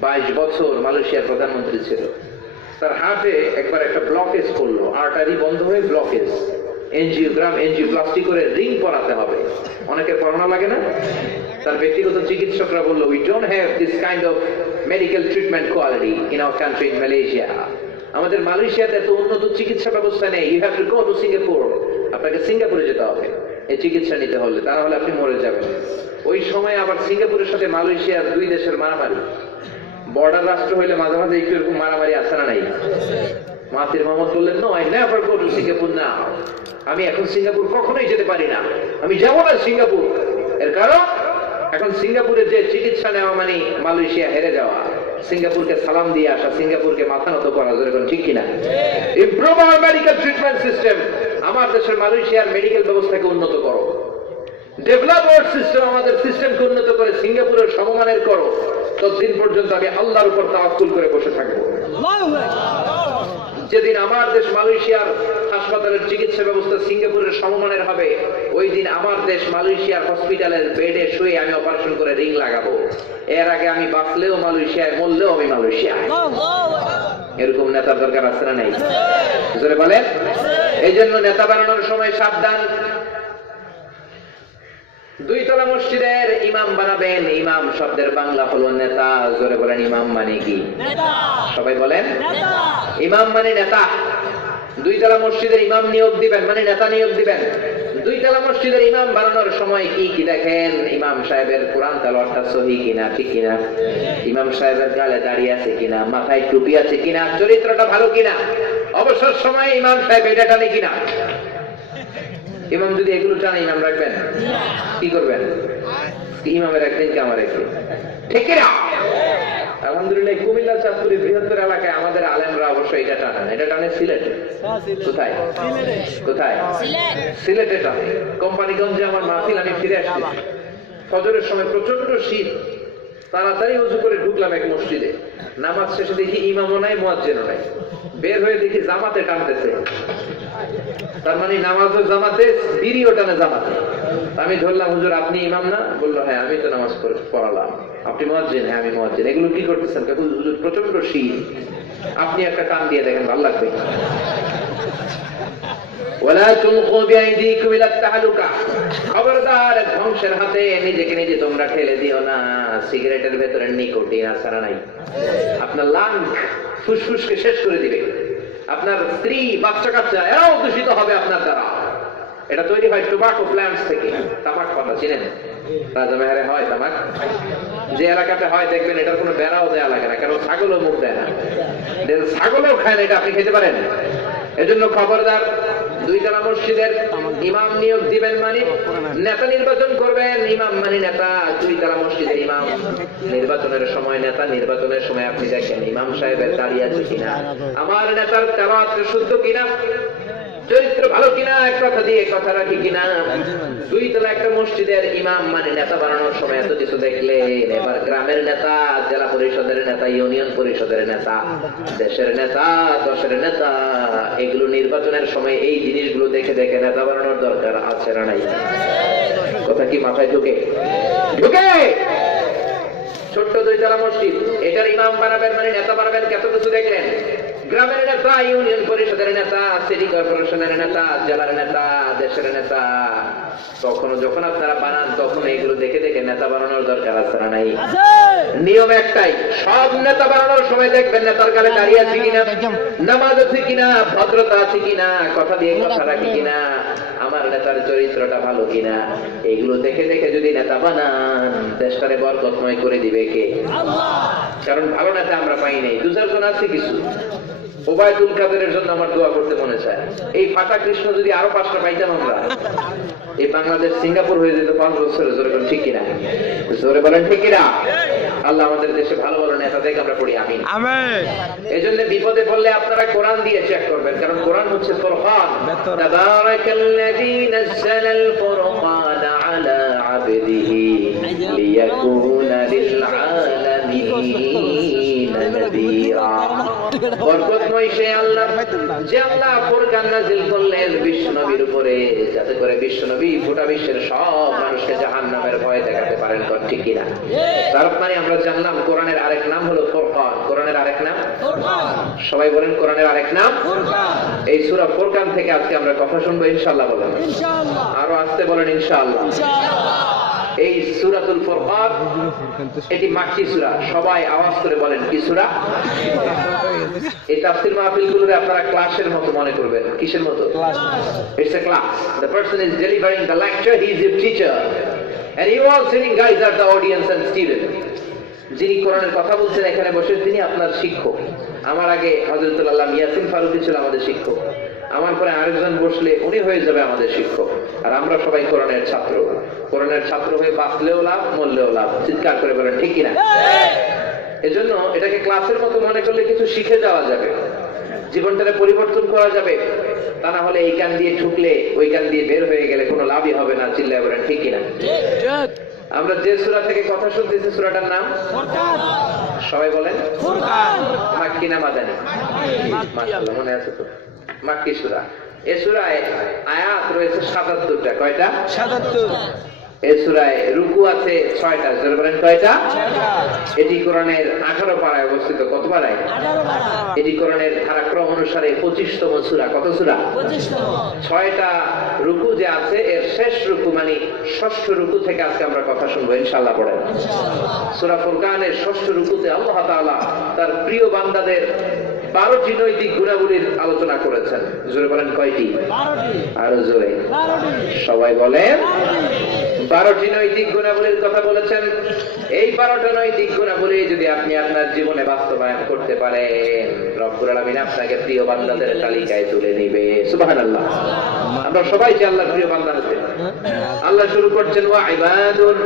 22 বছর মালয়েশিয়ার প্রধানমন্ত্রী ছিল। তার হার্টে একবার একটা ব্লকেজ করলো, আর্টারি বন্ধ হয়ে ব্লকেজ। এনজিওপ্লাস্টি করে রিং পরাতে হবে। অনেকের পড়ানো লাগে না? তার ব্যক্তিগত চিকিৎসকরা বললো we don't have this kind of medical treatment quality in our country in Malaysia. আমাদের মালয়েশিয়াতে এত উন্নত চিকিৎসা ব্যবস্থা নেই। You have to go to Singapore. আপনাকে সিঙ্গাপুরে যেতে হবে এই চিকিৎসা নিতে হলে, তা না হলে আপনি মরে যাবেন। ওই সময় আবার সিঙ্গাপুরের সাথে মালয়েশিয়ার 2 দেশের মারামারি। বর্ডার রাষ্ট্র হইলে মাঝে মাঝে একটু এরকম মারামারি আসে না নাই? মাহাতির মোহাম্মদ বললেন no, I never go to Singapore now. আমি এখন সিঙ্গাপুর কখনোই যেতে পারি না, আমি যাবো না সিঙ্গাপুর। এর কারণ এখন সিঙ্গাপুরে যে চিকিৎসা নেওয়া মানে মালয়েশিয়া হেরে যাওয়া। সিঙ্গাপুরকে সালাম দিয়ে আসা, সিঙ্গাপুরকে মাথা নত করা। যেরকম ঠিক কিনা? Improve hour medical treatment system. আমার দেশের মালয়েশিয়ার মেডিকেল ব্যবস্থাকে উন্নত করো। ডেভেলপ ওয়ার্ল্ড সিস্টেম, আমাদের সিস্টেমকে উন্নত করে সিঙ্গাপুরের সমমানের করো। ততদিন পর্যন্ত আমি আল্লাহর উপর তাওয়াক্কুল করে বসে থাকবো। যেদিন আমার দেশ মালয়েশিয়ার হাসপাতালের চিকিৎসা ব্যবস্থা সিঙ্গাপুরের সমমানের হবে, ওই দিন আমার দেশ মালয়েশিয়ার হসপিটালের বেডে শুয়ে আমি অপারেশন করে রিং লাগাবো। এর আগে আমি বাঁচলেও মালয়েশিয়ায়, মরলেও আমি মালয়েশিয়ায়। এরকম নেতার দরকার আছে না নাই? জোরে বলেন। এই জন্য নেতা বানানোর সময় সাবধান। 2 তলা মসজিদের ইমাম বানাবেন। ইমাম শব্দের বাংলা হলো নেতা। জোরে বলেন ইমাম মানে কি? সবাই বলেন ইমাম মানে নেতা। 2 তলা মসজিদের ইমাম নিয়োগ দিবেন মানে নেতা নিয়োগ দিবেন। 2 তলা মসজিদের ইমাম বানানোর সময় কি কি দেখেন? ইমাম সাহেবের কোরআন তেলাওয়াতটা সহি কিনা, ঠিক কিনা? ইমাম সাহেবের গালে দাড়ি আছে কিনা, মাথায় টুপি আছে কিনা, চরিত্রটা ভালো কিনা, অবসর সময় ইমাম সাহেব এটা টানে কিনা। ইমাম যদি এগুলো টানে ইমাম রাখবেন? কি করবেন? ইমামের একদিন কি আমার একদিন, ঠিক কিনা? আলহামদুলিল্লাহ কুমিল্লা চাঁদপুরের বৃহত্তর এলাকায় আমাদের আলেমরা অবশ্যই এটা টানেন। এটা টানে সিলেটে। কোথায়? কোথায়? সিলেটে টানে। কোম্পানিগঞ্জে আমার মাহফিল, আমি ফিরে আসছি ফজরের সময়, প্রচন্ড শীত। তাড়াতাড়ি উজু করে ঢুকলাম এক মসজিদে। নামাজ শেষে দেখি ইমামও নাই, মুয়াজ্জিনও নাই। বের হয়ে দেখি জামাতে টানতেছে। তার মানে নামাজও জামাতে, বিড়িও টানে জামাতে। আমি ধরলাম হুজুর আপনি ইমাম না? বললো হ্যাঁ, আমি তো নামাজ পড়ালাম। আপনি মুয়াজ্জিন? হ্যাঁ আমি মুয়াজ্জিন। এগুলো কি করতেছেন? হুজুর প্রচন্ড শীত, আপনি একটা টান দিয়ে দেখেন, ভালো লাগবে। ওয়ালা তুলকু বিআইদিকুম ইলা তাহলুকা। খবরদার ধ্বংসের হাতে নিজেকে নিজে তোমরা ঠেলে দিও না। সিগারেটের ভেতরে নিকোটিন আছে না নাই? আপনার লাং ফুসফুসকে শেষ করে দিবে। আপনার স্ত্রী, বাচ্চা কাচ্চা এরাও দূষিত হবে আপনার দ্বারা। এটা তৈরি হয় টোবাকো প্ল্যান্টস থেকে। তামাক পাতা চিনেন? রাজামেহারে হয় তামাক। যে এলাকাতে হয় দেখবেন এটার কোনো বেড়াও দেয়া লাগে না, কারণ ছাগলও মুখ দেয় না, ছাগলও খায় না, এটা আপনি খেতে পারেন। এজন্য খবরদার, দুইতলা মসজিদের ইমাম নিয়োগ দিবেন মানে নেতা নির্বাচন করবেন, ইমাম মানে নেতা। দুইতলা মসজিদের ইমাম নির্বাচনের সময় নেতা নির্বাচনের সময় আপনি দেখেন ইমাম সাহেবের দাঁড়িয়ে আছে কিনা, আমার নেতার তেলাওয়াত শুদ্ধ কিনা, চরিত্র ভালো কিনা, এক কথা দিয়ে কথা রাখি কিনা। দুইতলা একটা মসজিদের ইমাম মানে নেতা বানানোর সময় এত কিছু দেখলেন, এবার গ্রামের নেতা, জেলা পরিষদের নেতা, ইউনিয়ন পরিষদের নেতা, দেশের নেতা, দশের নেতা, এগুলো নির্বাচনের সময় এই জিনিসগুলো দেখে দেখে নেতা বানানোর দরকার আছে না নাই? কথা কি মাথায় ঢুকে? ঢুকে? ছোট্ট দুইতলা মসজিদ, এটার ইমাম বানাবেন মানে নেতা বানাবেন, কত কিছু দেখলেন। গ্রামের নেতা, ইউনিয়ন পরিষদের নেতা, সিটি কর্পোরেশনের নেতা, জেলার নেতা, দেশের নেতা, তখন যখন আপনারা বানান তখন এগুলো দেখে দেখে নেতা বানানোর দরকার আছে না নাই? নিয়ম একটাই, সব নেতা বানানোর সময় দেখবেন নেতার গালে দাঁড়িয়ে আছে কিনা, নামাজ আছে কিনা, ভদ্রতা আছে কিনা, কথা দিয়ে কথা রাখি কিনা, আমার নেতার চরিত্রটা ভালো কিনা। এগুলো দেখে দেখে যদি নেতা বানান, দেশটারে বরকতময় করে দিবে কে? কারণ ভালো নেতা আমরা পাই নাই, দু চারজন আছে কিছু। ওবায়দুল কাদেরের জন্য আমার দোয়া করতে মনে চায়। এই ফাটা কৃষ্ণ যদি আরো 5টা পাইতাম আমরা, এই বাংলাদেশ সিঙ্গাপুর হয়ে যেত 5 বছরে। জোরে বলেন ঠিক কিনা? জোরে বলেন ঠিক কিনা? আল্লাহ আমাদের দেশে ভালো ভালো নেতা দেখে আমরা পড়ি আমিন। এই জন্য বিপদে পড়লে আপনারা কোরআন দিয়ে চেক করবেন, কারণ কোরআন হচ্ছে ফুরকান। তাবারাকাল্লাযী নাযালাল ফুরকানা আলা আবদিহি লিয়াকুনা লিল আলামিন নাযীরা। বরকতময় সে আল্লাহ যে আল্লাহ ফুরকান নাযিল করলেন বিশ্বনবীর উপরে, যাতে করে বিশ্বনবী গোটা বিশ্বের সব মানুষকে জাহান্নামের ভয় দেখাতে পারেন। ঠিক কিনা? তার মানে আমরা জানলাম কোরআনের আরেক নাম হলো ফুরকান। কোরআনের আরেক নাম ফুরকান। সবাই বলেন কোরআনের আরেক নাম ফুরকান। এই সূরা ফুরকান থেকে আজকে আমরা কথা শুনবো ইনশাআল্লাহ। বলেন ইনশাআল্লাহ। আরো আসতে বলেন ইনশাআল্লাহ। ইনশাআল্লাহ। এই সূরাতুল ফুরকান এটি মাক্কি সূরা। সবাই আওয়াজ করে বলেন কি সূরা? এই তাফসীর মাহফিলগুলোরে আপনারা ক্লাসের মতো মনে করবেন। কিসের মতো? It's a class. The person is delivering the lecture, he is your teacher. And you all sitting guys are the audience and students. যিনি কোরআনের কথা বলছেন এখানে বসে তিনি আপনার শিক্ষক। আমার আগে হযরতুল আল্লাহ ইয়াসিন ফারুকী ছিল আমাদের শিক্ষক, আমার পরে আরেকজন বসলে উনি হয়ে যাবে আমাদের শিক্ষক। আর আমরা সবাই কোরআনের ছাত্র। কোরআনের ছাত্র হয়ে বাঁচলেও লাভ, মরলেও লাভ। চিৎকার করে বলেন ঠিক কিনা? এজন্য এটাকে ক্লাসের মতো মনে করলে কিছু শিখে যাওয়া যাবে, জীবনটাকে পরিবর্তন করা যাবে। তা না হলে এই কান দিয়ে ঢুকলে ওই কান দিয়ে বের হয়ে গেলে কোনো লাভই হবে না। চিল্লায় বলেন ঠিক কিনা? আমরা যে সূরা থেকে কথা শুনতেছি সূরাটার নাম ফুরকান। সবাই বলেন ফুরকান। মাক্কি না মাদানী? মাশাআল্লাহ, মনে আছে তো? মাক্কি সূরা। এই সূরায় আয়াত রয়েছে ৭৭টা। কয়টা? ৭৭। এই সূরায় রুকু আছে ৬টা। জোরে বলেন কয়টা? ৬টা। এটি কোরআনের 18 পারায় অবস্থিত। কত পারায়? 18 পারা। এটি কোরআনের ধারাক্রম অনুসারে 25তম সূরা। কত সূরা? 25তম। 6টা রুকু যে আছে এর শেষ রুকু মানে ষষ্ঠ রুকু থেকে আজকে আমরা কথা শুনবো ইনশাআল্লাহ। পড়েন ইনশাআল্লাহ। সূরা ফুরকানের ষষ্ঠ রুকুতে আল্লাহ তাআলা তার প্রিয় বান্দাদের 12টি নৈতিক গুণাবলীর আলোচনা করেছেন। জোরে বলেন কয়টি? 12টি। আরো জোরে 12টি। সবাই বলেন 12টি নৈতিক গুণাবলীর কথা বলেছেন। এই 12টা নৈতিক গুণাবলী যদি আপনি আপনার জীবনে বাস্তবায়ন করতে পারেন, রব্বুল আলামিন আপনাকে প্রিয় বান্দাদের তালিকায় তুলে নিবে। সুবহানাল্লাহ। আমরা সবাই যে আল্লাহর প্রিয় বান্দা হতে। আল্লাহ শুরু করছেন ওয়া ইবাদুর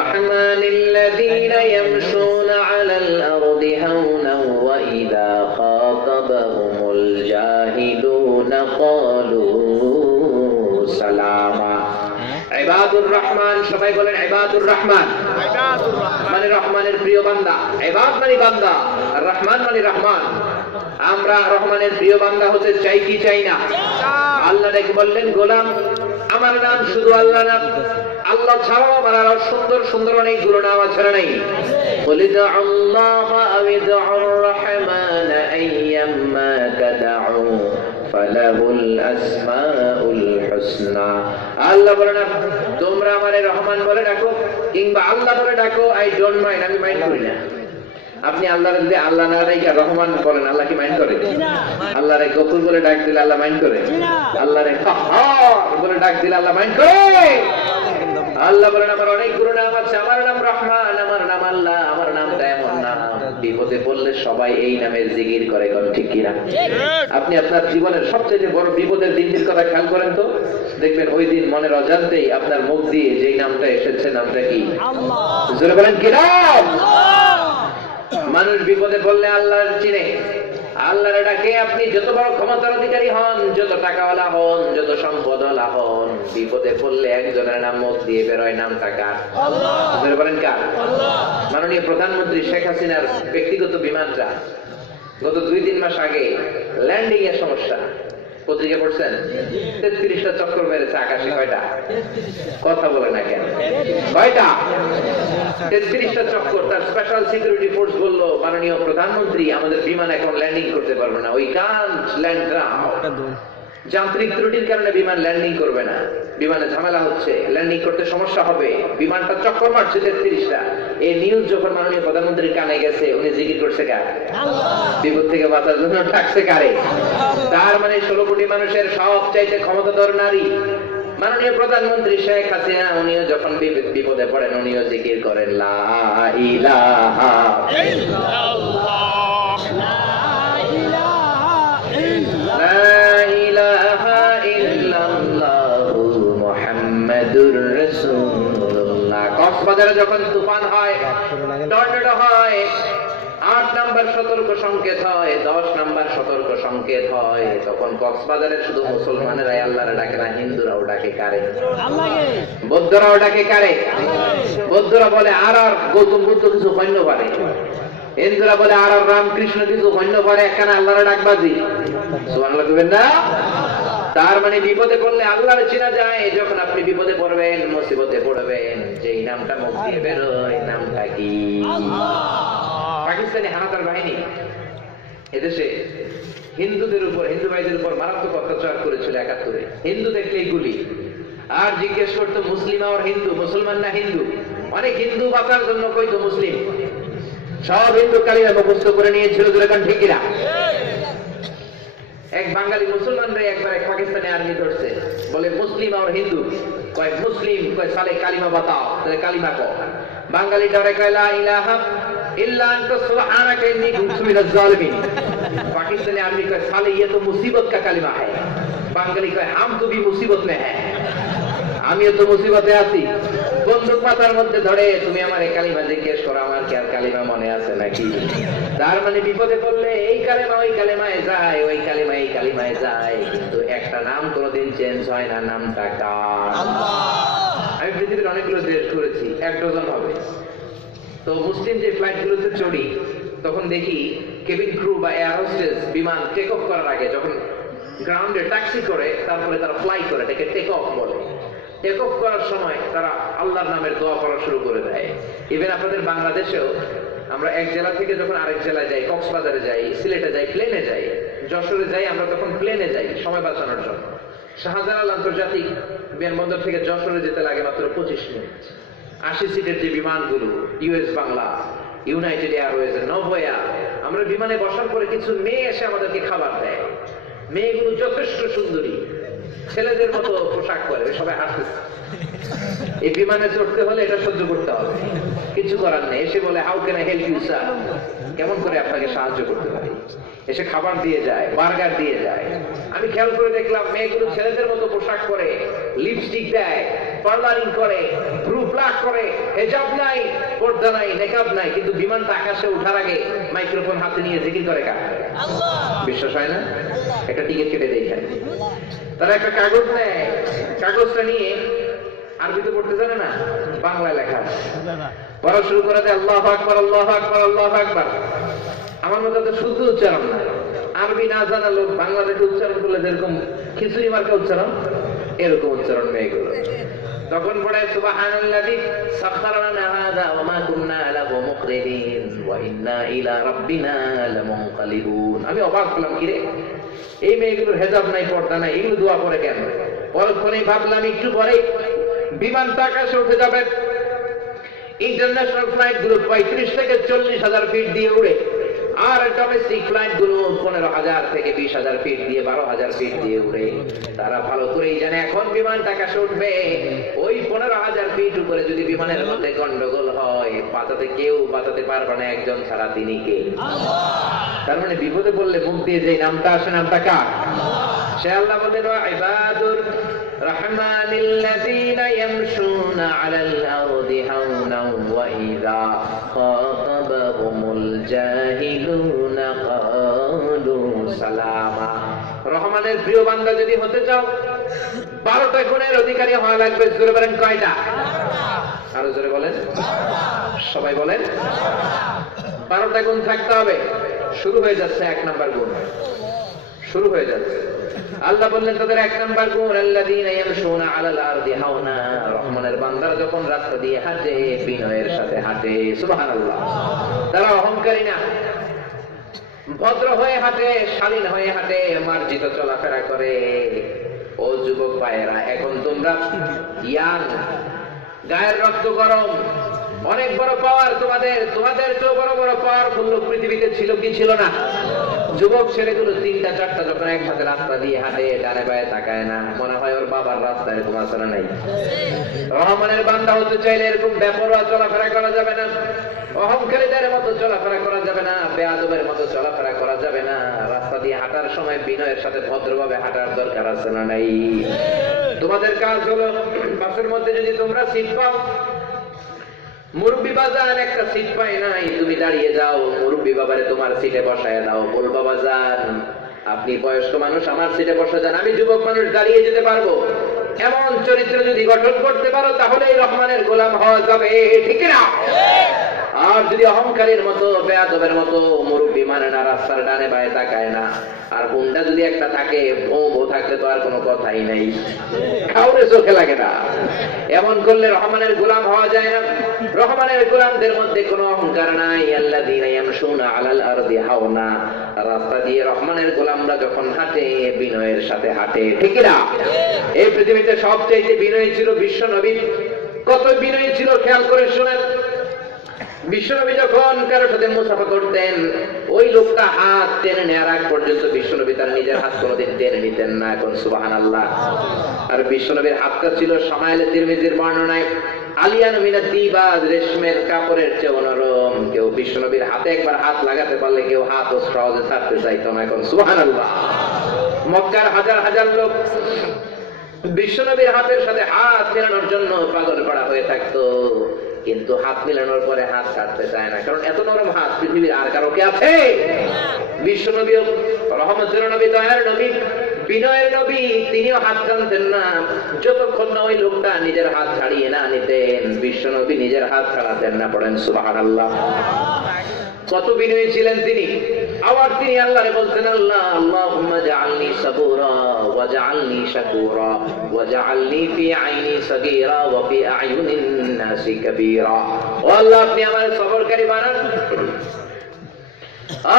রাহমানিল্লাযীনা ইয়ামশুনা আলাল আরদি হাওনাও ওয়া ইযা খাতাবাহুমুল জাহিলুনা ক্বালু সালামা। ইবাদুর রহমান। সবাই বলেন ইবাদুর রহমান। ইবাদুর রহমান মানে রহমানের প্রিয় বান্দা। ইবাদ মানে বান্দা, আর রহমান মানে রহমান। আমরা রহমানের প্রিয় বান্দা হতে চাই কি চাই না? আল্লাহ ডেকে বললেন গোলাম আমার নাম শুধু আল্লাহ না, আল্লাহ ছাড়াও আমার আরো সুন্দর সুন্দর অনেকগুলো নাম আছে না নাই? বলিদ আল্লাহ আবিদুর রহমান আইয়াম্মা তাদউ ফালাহুল আসমাউল হুসনা। আল্লাহ বলেন তোমরা আমারে রহমান বলে ডাকো কিংবা আল্লাহ বলে ডাকো, আই ডোন্ট মাইন্ড, আমি মাইন্ড করি না। আপনি আল্লাহর যদি আল্লাহ না ডাইকা রহমান বলেন, আল্লাহ কি মাইন্ড করে? আল্লাহরে গফুর বলে ডাক দিলে আল্লাহ মাইন্ড করে? আল্লাহরে কাহ্হার বলে ডাক দিলে আল্লাহ মাইন্ড করে? আল্লাহ বলেন আমার অনেকগুলো নাম আছে, আমার নাম রহমান, আমার নাম আল্লাহ, আমার নামটা এমন নাম বিপদে পড়লে সবাই এই নামের জিকির করে। কোন ঠিক কিনা? আপনি আপনার জীবনের সবচেয়ে বড় বিপদের দিনটির কথা খেয়াল করেন তো, দেখবেন ওই দিন মনের অজান্তেই আপনার মুখ দিয়ে যেই নামটা এসেছে, নামটা কি? জোরে বলেন কি নাম? মানুষ বিপদে পড়লে আল্লাহর চিনে, আল্লাহর ডাকে আপনি যত বড় ক্ষমতার অধিকারী হন, যত টাকাওয়ালা হন, যত সম্পদওয়ালা হন, বিপদে পড়লে একজনের নাম মুখ দিয়ে বেরোয়, নামটা কার? আল্লাহ। বলেন কার? আল্লাহ। মাননীয় প্রধানমন্ত্রী শেখ হাসিনার ব্যক্তিগত বিমানটা গত 2-3 মাস আগে ল্যান্ডিং এর সমস্যা, পত্রিকা পড়ছেন? 33টা চক্কর মেরেছে আকাশে। কয়টা? কথা বলে না কেন? কয়টা? 33টা চক্কর। তার স্পেশাল সিকিউরিটি ফোর্স বলল, মাননীয় প্রধানমন্ত্রী আমাদের বিমান এখন ল্যান্ডিং করতে পারবে না, উই কান্ট ল্যান্ড গ্রাউন্ড। যান্ত্রিক ত্রুটির কারণে বিমান ল্যান্ডিং করবে না, বিমানে ঝামেলা হচ্ছে, ল্যান্ডিং করতে সমস্যা হবে, বিমানটা চক্কর মারছে 33টা। এই নিউজ যখন মাননীয় প্রধানমন্ত্রীর কানে গেছে, উনি জিকির করছে কার? বিপদ থেকে বাঁচার জন্য ডাকছে কারে? তার মানে 16 কোটি মানুষের সবচাইতে ক্ষমতাধর নারী মাননীয় প্রধানমন্ত্রী শেখ হাসিনা, উনিও যখন বিপদে পড়েন উনিও জিকির করেন লা ইলাহা ইল্লাল্লাহ, লা ইলাহা ইল্লাল্লাহ মুহাম্মাদুর রাসূলুল্লাহ। কক্সবাজারে যখন তুফান হয়, টর্নেডো হয়, 8 নাম্বার সতর্ক সংকেত হয়, 10 নাম্বার সতর্ক সংকেত হয়, তখন কক্সবাজারে শুধু মুসলমানেরাই আল্লাহরে ডাকে না, হিন্দুরাও ডাকে কারে? আল্লাহকে। বৌদ্ধরাও ডাকে কারে? বৌদ্ধরা বলে আর গৌতম বুদ্ধ কিছু হইন্য পারে, হিন্দুরা বলে আর রামকৃষ্ণ কিছু হইন্য পারে, একখানে আল্লাহরে ডাকবাজি। সুবহানাল্লাহ কইবেন না? তার মানে বিপদে পড়লে আল্লাহরে চেনা যায়। যখন আপনি বিপদে পড়বেন, মুসিবতে পড়বেন, যেই নামটা মুখ দিয়ে বেরোয়, নামটা কি? আল্লাহ। পাকিস্তানি হানাদার বাহিনী এদেশে হিন্দুদের উপর, হিন্দু ভাইদের উপর মারাত্মক অত্যাচার করেছিল 71-এ। হিন্দু দেখলে গুলি, আর জিজ্ঞেস করতো মুসলিম আর হিন্দু, মুসলমান না হিন্দু। অনেক হিন্দু বাঁচার জন্য কইতো মুসলিম, সব হিন্দু কালিমা মুখস্থ করে নিয়েছিল। যেরকম ঠিক কিনা? এক বাঙালি মুসলমানরা একবার এক পাকিস্তানি আর্মি ধরছে, বলে মুসলিম আর হিন্দু, কয় মুসলিম, কয় সালে কালিমা বাতাও, তাহলে কালিমা কও। বাঙালি ডরে কয় লা ইলাহা इल्ला अंता सुब्हानक इन्नी कुन्तु मिनज़ ज़ालिमीन। पाकिस्तानी आर्मी का साले ये तो मुसीबत का कलिमा है। बांग्लादेश का हम तो भी मुसीबत में है, আমিও তো মুসিবতে আছি। বন্দুক মাথার মধ্যে ধরে তুমি আমার এই কালিমা জিজ্ঞেস করো, আমার কি আর কালিমা মনে আছে নাকি? তার মানে বিপদে পড়লে এই কালিমা ওই কালিমায় যায়, ওই কালিমা এই কালিমায় যায়, কিন্তু একটা নাম কোনোদিন চেঞ্জ হয় না, নামটা কার? আল্লাহ। আমি পৃথিবীর অনেকগুলো দেশ ঘুরেছি, 1 ডজন হবে। তো মুসলিম যে ফ্লাইট গুলোতে চড়ি, তখন দেখি কেবিন ক্রু বা এয়ার হোস্টেস বিমান টেক অফ করার আগে যখন গ্রাউন্ডে ট্যাক্সি করে, তারপরে তারা ফ্লাই করে, এটাকে টেক অফ বলে। টেক অফ করার সময় তারা আল্লাহর নামের দোয়া করা শুরু করে দেয়। ইভেন আপনাদের বাংলাদেশেও আমরা এক জেলা থেকে যখন আরেক জেলায় যাই, কক্সবাজারে যাই, সিলেটে যাই, প্লেনে যাই, যশোরে যাই, আমরা তখন প্লেনে যাই সময় বাঁচানোর জন্য। শাহজালাল আন্তর্জাতিক বিমানবন্দর থেকে যশোরে যেতে লাগে মাত্র 25 মিনিট। 80 সিটের যে বিমানগুলো, ইউএস বাংলা, ইউনাইটেড এয়ারওয়েজ, নভোয়া, আমরা বিমানে বসার পরে কিছু মেয়ে এসে আমাদেরকে খাবার দেয়। মেয়েগুলো যথেষ্ট সুন্দরী, ছেলেদের মতো পোশাক পরে, সবাই হাসতেছে। এই বিমানে চড়তে হলে এটা সহ্য করতে হবে, কিছু করার নেই। এসে বলে how can I help you sir, কেমন করে আপনাকে সাহায্য করতে পারি। এসে খাবার দিয়ে যায়, বার্গার দিয়ে যায়। আমি খেয়াল করে দেখলাম মেয়েগুলো ছেলেদের মতো পোশাক পরে, লিপস্টিক দেয়, পার্লারিং করে, ব্রু প্লাক করে, হেজাব নাই, পর্দা নাই, নেকাব নাই, কিন্তু বিমানটা আকাশে ওঠার আগে মাইক্রোফোন হাতে নিয়ে জিকির করে কার? আল্লাহ। বিশ্বাস হয় না? একটা টিকিট কেটে দেয়। তারা একটা কাগজ নেয়, কাগজটা নিয়ে আরবিতে পড়তে জানে না, বাংলায় লেখা আছে, পড়া শুরু করে দেয় আল্লাহু আকবার, আল্লাহু আকবার, আল্লাহু আকবার। আমার মতো তো শুদ্ধ উচ্চারণ না, আরবি না জানা লোক বাংলাদেশে উচ্চারণ করলে যেরকম খিচুড়ি মার্কা উচ্চারণ, এরকম উচ্চারণ মেয়েগুলো। তখন পড়ে সুবহানাল্লাযী সাখখারা লানা হাযা ওয়া মা কুন্না লাহু মুকরিনিন ওয়া ইন্না ইলা রাব্বিনা লামুনকালিবুন। আমি অবাক হলাম, কি রে এই মেয়েগুলোর হেজাব নাই, পর্দা নাই, এগুলো দোয়া করে কেন? পরক্ষণেই ভাবলাম একটু পরে বিমানটা আকাশে উঠে যাবে, ইন্টারন্যাশনাল ফ্লাইট গুলো 35 থেকে 40,000 ফিট দিয়ে উড়ে, আর ডোমেস্টিক ফ্লাইট গুলো 15,000 থেকে 20,000 ফিট দিয়ে 12,000 ফিট দিয়ে উড়ে। তারা ভালো করেই জানে এখন বিমানটা কাছে উঠবে, ওই 15,000 ফিট উপরে যদি বিমানের মধ্যে গন্ডগোল হয়, কেউ বাঁচাতে পারবে না একজন ছাড়া, তিনি কে? তার মানে বিপদে পড়লে মুখ দিয়ে যে নামটা আসে, নামটা কার? সে আল্লাহ বলেন ইবাদুর রহমানিল্লাযীনা ইয়ামশুনা আলাল আরদি হাওনাও ওয়া ইযা খাতাবাহুমুল জাহিলুনা ক্বালু সালামা। রহমানের প্রিয় বান্দা যদি হতে চাও, 12টা গুণের অধিকারী হওয়া লাগবে। জোরে বলেন কয়টা? আরো জোরে বলেন, সবাই বলেন। 12টা গুণ থাকতে হবে। শুরু হয়ে যাচ্ছে 1 নাম্বার গুণ, শুরু হয়ে যাচ্ছে। আল্লাহ বললেন তাদের 1 নাম্বার গুণ আল্লাযীনা ইয়ামশুনা আলাল আরদি হাওনা, রহমানের বান্দারা যখন রাস্তা দিয়ে হাঁটে বিনয়ের সাথে হাঁটে। সুবহানাল্লাহ। তারা অহংকারী না, ভদ্র হয়ে হাঁটে, শালীন হয়ে হাঁটে, মার্জিত চলাফেরা করে। ও যুবক ভাইয়েরা, এখন তোমরা ইয়াং, গায়ের রক্ত গরম, অনেক বড় পাওয়ার তোমাদের, তোমাদের চেয়েও বড় বড় পাওয়ারফুল লোক পৃথিবীতে ছিল কি ছিল না? যুবক ছেলেগুলো 3টা 4টা যখন একসাথে রাস্তা দিয়ে হাঁটে, ডানে বায়ে তাকায় না, মনে হয় ওর বাবার রাস্তা। এরকম আসলে নাই। রহমানের বান্দা হতে চাইলে এরকম বেপরোয়া চলাফেরা করা যাবে না, অহংকারীদের মতো চলাফেরা করা যাবে না, বেয়াদবের মতো চলাফেরা করা যাবে না। রাস্তা দিয়ে হাঁটার সময় বিনয়ের সাথে ভদ্রভাবে হাঁটার দরকার আছে না নাই? তোমাদের কাজ হলো, বাসের মধ্যে যদি তোমরা সিট পাও, মুরব্বী বাজান একটা সিট পাই নাই, তুমি দাঁড়িয়ে যাও, মুরব্বী বাবারে তোমার সিটে বসায় দাও, বল বাবা যান আপনি বয়স্ক মানুষ, আমার সিটে বসে যান, আমি যুবক মানুষ দাঁড়িয়ে যেতে পারবো। এমন চরিত্র যদি গঠন করতে পারো, তাহলে এই রহমানের গোলাম হওয়া যাবে, ঠিক না? আর যদি অহংকারীর মতো, বেয়াদবের মতো মুরব্বী মানে না, রাস্তার ডানে বায়ে তাকায় না, আর গুন্ডা যদি একটা থাকে, ভৌ থাকলে তো আর কোনো কথাই নাই, কাউরে চোখে লাগে না। এমন করলে রহমানের গোলাম হওয়া যায় না। রহমানের গোলামদের মধ্যে কোনো অহংকার নাই। আল্লাযীনা ইয়ামশুনা আলাল আরদি হাওনা, রাস্তা দিয়ে রহমানের গোলামরা যখন হাঁটে বিনয়ের সাথে হাঁটে, ঠিক না? এই পৃথিবীতে সবচেয়ে বিনয়ী ছিল বিশ্ব নবী। কত বিনয়ী ছিল খেয়াল করে শুনেন। বিশ্বনবী যখন কারোর সাথে মুসাফা করতেন, ওই লোকটা হাত টেনে নেওয়ার আগ পর্যন্ত বিশ্বনবী তার নিজের হাত কোনোদিন টেনে নিতেন না। এখন সুবহানাল্লাহ। আর বিশ্বনবীর হাতটা ছিল শামাইলে তিরমিজির বর্ণনায় আলিয়ানু মিনাত দিবাজ, রেশমের কাপড়ের চেয়ে নরম। কেউ বিশ্বনবীর হাতে একবার হাত লাগাতে পারলে কেউ হাত ও সহজে ছাড়তে চাইতো না। এখন সুবহানাল্লাহ। মক্কার হাজার হাজার লোক বিশ্বনবীর হাতের সাথে হাত মেলানোর জন্য পাগল করা হয়ে থাকতো, কিন্তু হাত মিলানোর পরে হাত ছাড়তে চায় না, কারণ এত নরম হাত পৃথিবীর আর কারো কি আছে? বিশ্বনবী রহমতের নবী, দয়ার নবী, বিনয়ের নবী, তিনিও হাত টানতেন না যতক্ষণ না ওই লোকটা নিজের হাত ছাড়িয়ে না নিতেন। বিশ্বনবী নিজের হাত ছাড়াতেন না। পড়েন সুবহানাল্লাহ। কত বিনয়ী ছিলেন তিনি। আবার তিনি আল্লাহরে বলতেন, আল্লাহ আল্লাহুম্মা জাআলনি সাবুরা ওয়া জাআলনি শাকুরা ওয়া জাআলনি ফি আইনি সাগীরা ওয়া ফি আয়ুনিন নাসি কাবীরা। ও আল্লাহ, আপনি আমারে সবরকারী বানান,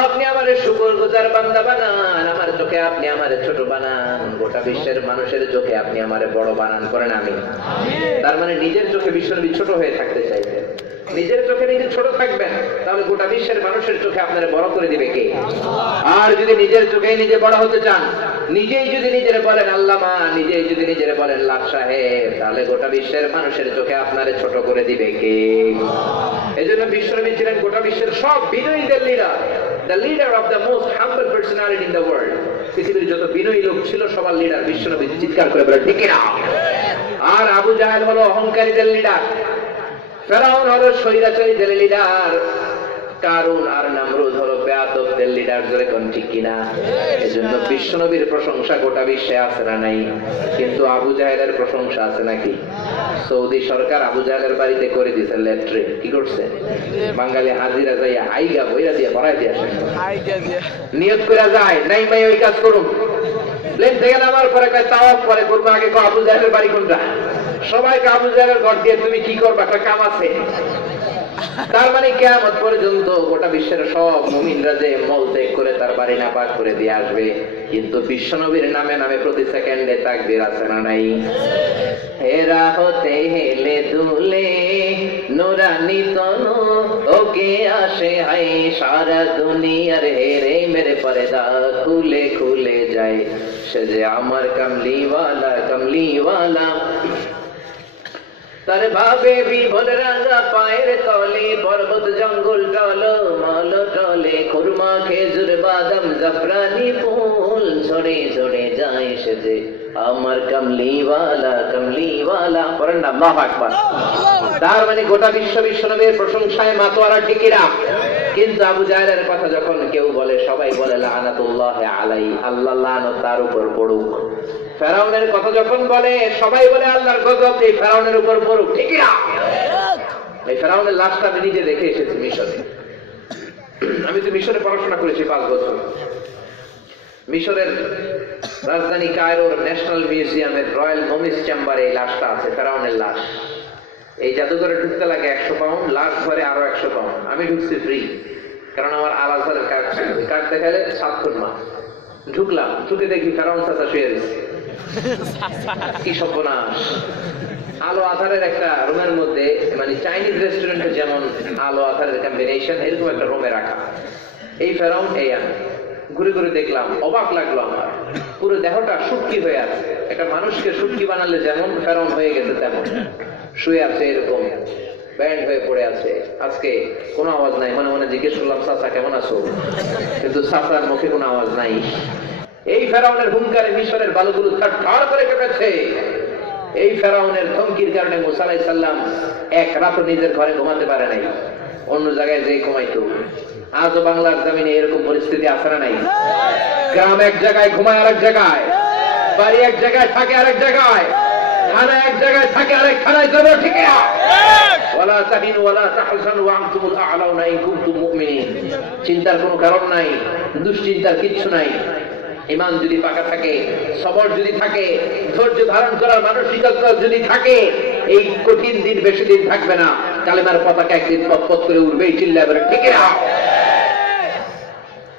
আপনি আমারে শুকরগুজার বান্দা বানান, আমার চোখে আপনি আমারে ছোট বানান, গোটা বিশ্বের মানুষের চোখে আপনি আমারে বড় বানান। করেন আমিন। তার মানে নিজের চোখে বিশ্বনবী ছোট হয়ে থাকতে চাইতেন। নিজের চোখে নিজে ছোট থাকবেন, তাহলে গোটা বিশ্বের মানুষের চোখে আপনারা বড় করে দিবে কে? আর যদি নিজের চোখে নিজে বড় হতে চান, নিজেই যদি নিজের বলেন আল্লামা, নিজেই যদি নিজের বলেন লাট সাহেব, তাহলে গোটা বিশ্বের মানুষের চোখে আপনারে ছোট করে দিবে কে? এজন্য বিশ্বনবী ছিলেন গোটা বিশ্বের সব বিনয়ীদের leader, the leader of the most humble personality in the world. পৃথিবীর যত বিনয়ী লোক ছিল সবার লিডার বিশ্বনবী। চিৎকার করে বলেন ঠিক না? আর আবু জাহেল হলো অহংকারীদের লিডার, ফেরাউন হলো স্বৈরাচারীদের লিডার, কারুন আর নামরুদ হলো বেয়াদবদের লিডার। জোরে কোন ঠিক কিনা? এজন্য বিশ্বনবীর প্রশংসা গোটা বিশ্বে আছে না নাই? কিন্তু আবু জাহেলের প্রশংসা আছে নাকি? সৌদি সরকার আবু জাহেলের বাড়িতে করে দিয়েছে ল্যাট্রিন। কি করছে? বাঙালি হাজিরা যাইয়া আইগা বইরা দিয়ে ভরাই দিয়ে আসে, নিয়ত করে যায় নাই ভাই ওই কাজ করুন। প্লেন থেকে নামার পরে কয় তাওয়াফ পরে করবো, আগে আবু জাহেলের বাড়ি কোনটা? সবাইকে আবু জাহেলের ঘর দিয়ে তুমি কি করবা? একটা কাম আছে। তার মানে কিয়ামত পর্যন্ত গোটা বিশ্বের সব মুমিনরা যে মল ত্যাগ করে তার বাড়ি নাপাক করে দিয়ে আসবে, কিন্তু বিশ্বনবীর নামে নামে প্রতি সেকেন্ডে তাকবীর আছে না নাই? হেরা হতে হেলে দুলে নুরানি চমকে আসে হাই সারা দুনিয়ার হেরে মেরে পর্দা খুলে খুলে যায় সে যে আমার কমলিওয়ালা কমলিওয়ালা তার ভাবে বিভোর রাঙা পায়ের তলে পর্বত জঙ্গল টল মল টলে খুরমা খেজুর বাদাম জাফরানি ফুল ঝরে ঝরে যায় সে যে আমার কমলিওয়ালা কমলিওয়ালা পড়েন না আল্লাহু আকবার। তার মানে গোটা বিশ্ব নবীর প্রশংসায় মাতোয়ারা ঠিকিরা। কিন্তু আবু জাহেলের কথা যখন কেউ বলে সবাই বলে লানাতুল্লাহি আলাইহি, আল্লাহ লানত তার উপর পড়ুক। ফেরাউনের কথা যখন বলে সবাই বলে আল্লাহর গজব এই ফেরাউনের উপর পড়ুক, ঠিক না? এই ফেরাউনের লাশটা আমি নিজে দেখে এসেছি মিশরে। আমি তো মিশরে পড়াশোনা করেছি 5 বছর। মিশরের রাজধানী কায়রোর ন্যাশনাল মিউজিয়ামের রয়্যাল মমিস চেম্বারে এই লাশটা আছে, ফেরাউনের লাশ। এই জাদুঘরে ঢুকতে লাগে 100 পাউন্ড, লাশ ঘরে আরো 100 পাউন্ড। আমি ঢুকছি ফ্রি, কারণ আমার আলাদার কার্ড দেখালে 7 ফুট মা। ঢুকলাম, ঢুকে দেখি ফেরাউন চাচা শুয়ে রয়েছে। কি সর্বনাশ! আলো আধারের একটা রুমের মধ্যে, মানে চাইনিজ রেস্টুরেন্টে যেমন আলো আধারের কম্বিনেশন, এরকম একটা রুমে রাখা। এই ফেরাউন, এই আমি ঘুরে ঘুরে দেখলাম, অবাক লাগলো আমার। পুরো দেহটা শুটকি হয়ে আছে। একটা মানুষকে শুটকি বানালে যেমন ফেরাউন হয়ে গেছে তেমন শুয়ে আছে, এরকম ব্যান্ড হয়ে পড়ে আছে। আজকে কোনো আওয়াজ নাই। মনে মনে জিজ্ঞেস করলাম, চাচা কেমন আছো? কিন্তু চাচার মুখে কোনো আওয়াজ নাই। এই ফেরাউনের হুঙ্কারে মিশরের বালুগুলো থারথার করে কেঁপেছে। এই ফেরাউনের ধমকির কারণে মুসা আলাইহিস সালাম এক রাতও নিজের ঘরে ঘুমাতে পারে নাই, অন্য জায়গায় যেয়ে ঘুমাইতো। আজও বাংলার জমিনে এরকম পরিস্থিতি আছে না নাই? গ্রাম এক জায়গায় ঘুমায় আরেক জায়গায়, বাড়ি এক জায়গায় থাকে আরেক জায়গায়, থানা এক জায়গায় থাকে আরেক থানায় যাবে, ঠিক না? ওয়ালা তাহিনু ওয়ালা তাহজানু ওয়া আনতুমুল আ'লাউনা ইন কুনতুম মুমিনিন। চিন্তার কোনো কারণ নাই, দুশ্চিন্তার কিচ্ছু নাই। ঈমান যদি পাকা থাকে, সবর যদি থাকে, ধৈর্য ধারণ করার মানসিকতা যদি থাকে, এই কঠিন দিন বেশি দিন থাকবে না। কালেমার পতাকা একদিন পথ করে উঠবেই, চিল্লাবে, ঠিক না?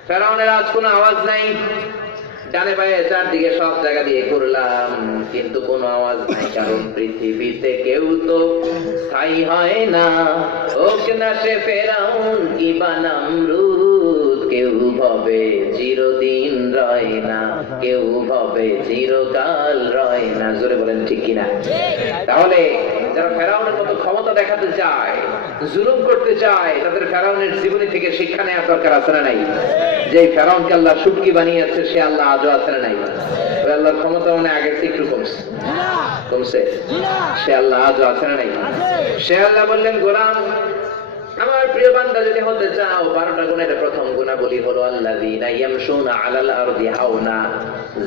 ফেরাউনের আজ কোনো আওয়াজ নাই। ডানে বায়ে চারদিকে সব জায়গা দিয়ে ঘুরলাম, কিন্তু কোনো আওয়াজ নাই। কারণ পৃথিবীতে কেউ তো স্থায়ী হয় না। হোক না সে ফেরাউন কিংবা নমরুদ, কেউ ভবে চিরদিন রয় না, কেউ ভবে চিরকাল রয় না। জোরে বলেন ঠিক কিনা? তাহলে যারা ফেরাউনের মতো ক্ষমতা দেখাতে চায়, জুলুম করতে চায়, তাদের ফেরাউনের জীবনী থেকে শিক্ষা নেওয়ার দরকার আছে না নাই? যে ফেরাউনকে আল্লাহ শুটকি বানিয়েছে, সে আল্লাহ আজও আছে না নাই? আল্লাহর ক্ষমতা মানে আগের চেয়ে একটু কমছে। সে আল্লাহ আজও আছে না নাই? সে আল্লাহ বললেন, গোলাম আমার প্রিয় বান্দা যদি হতে চাও, 12টা গুণের প্রথম গুণাবলী হলো আল্লাযীনা ইয়ামশুনা আলাল আরদি হাওনা।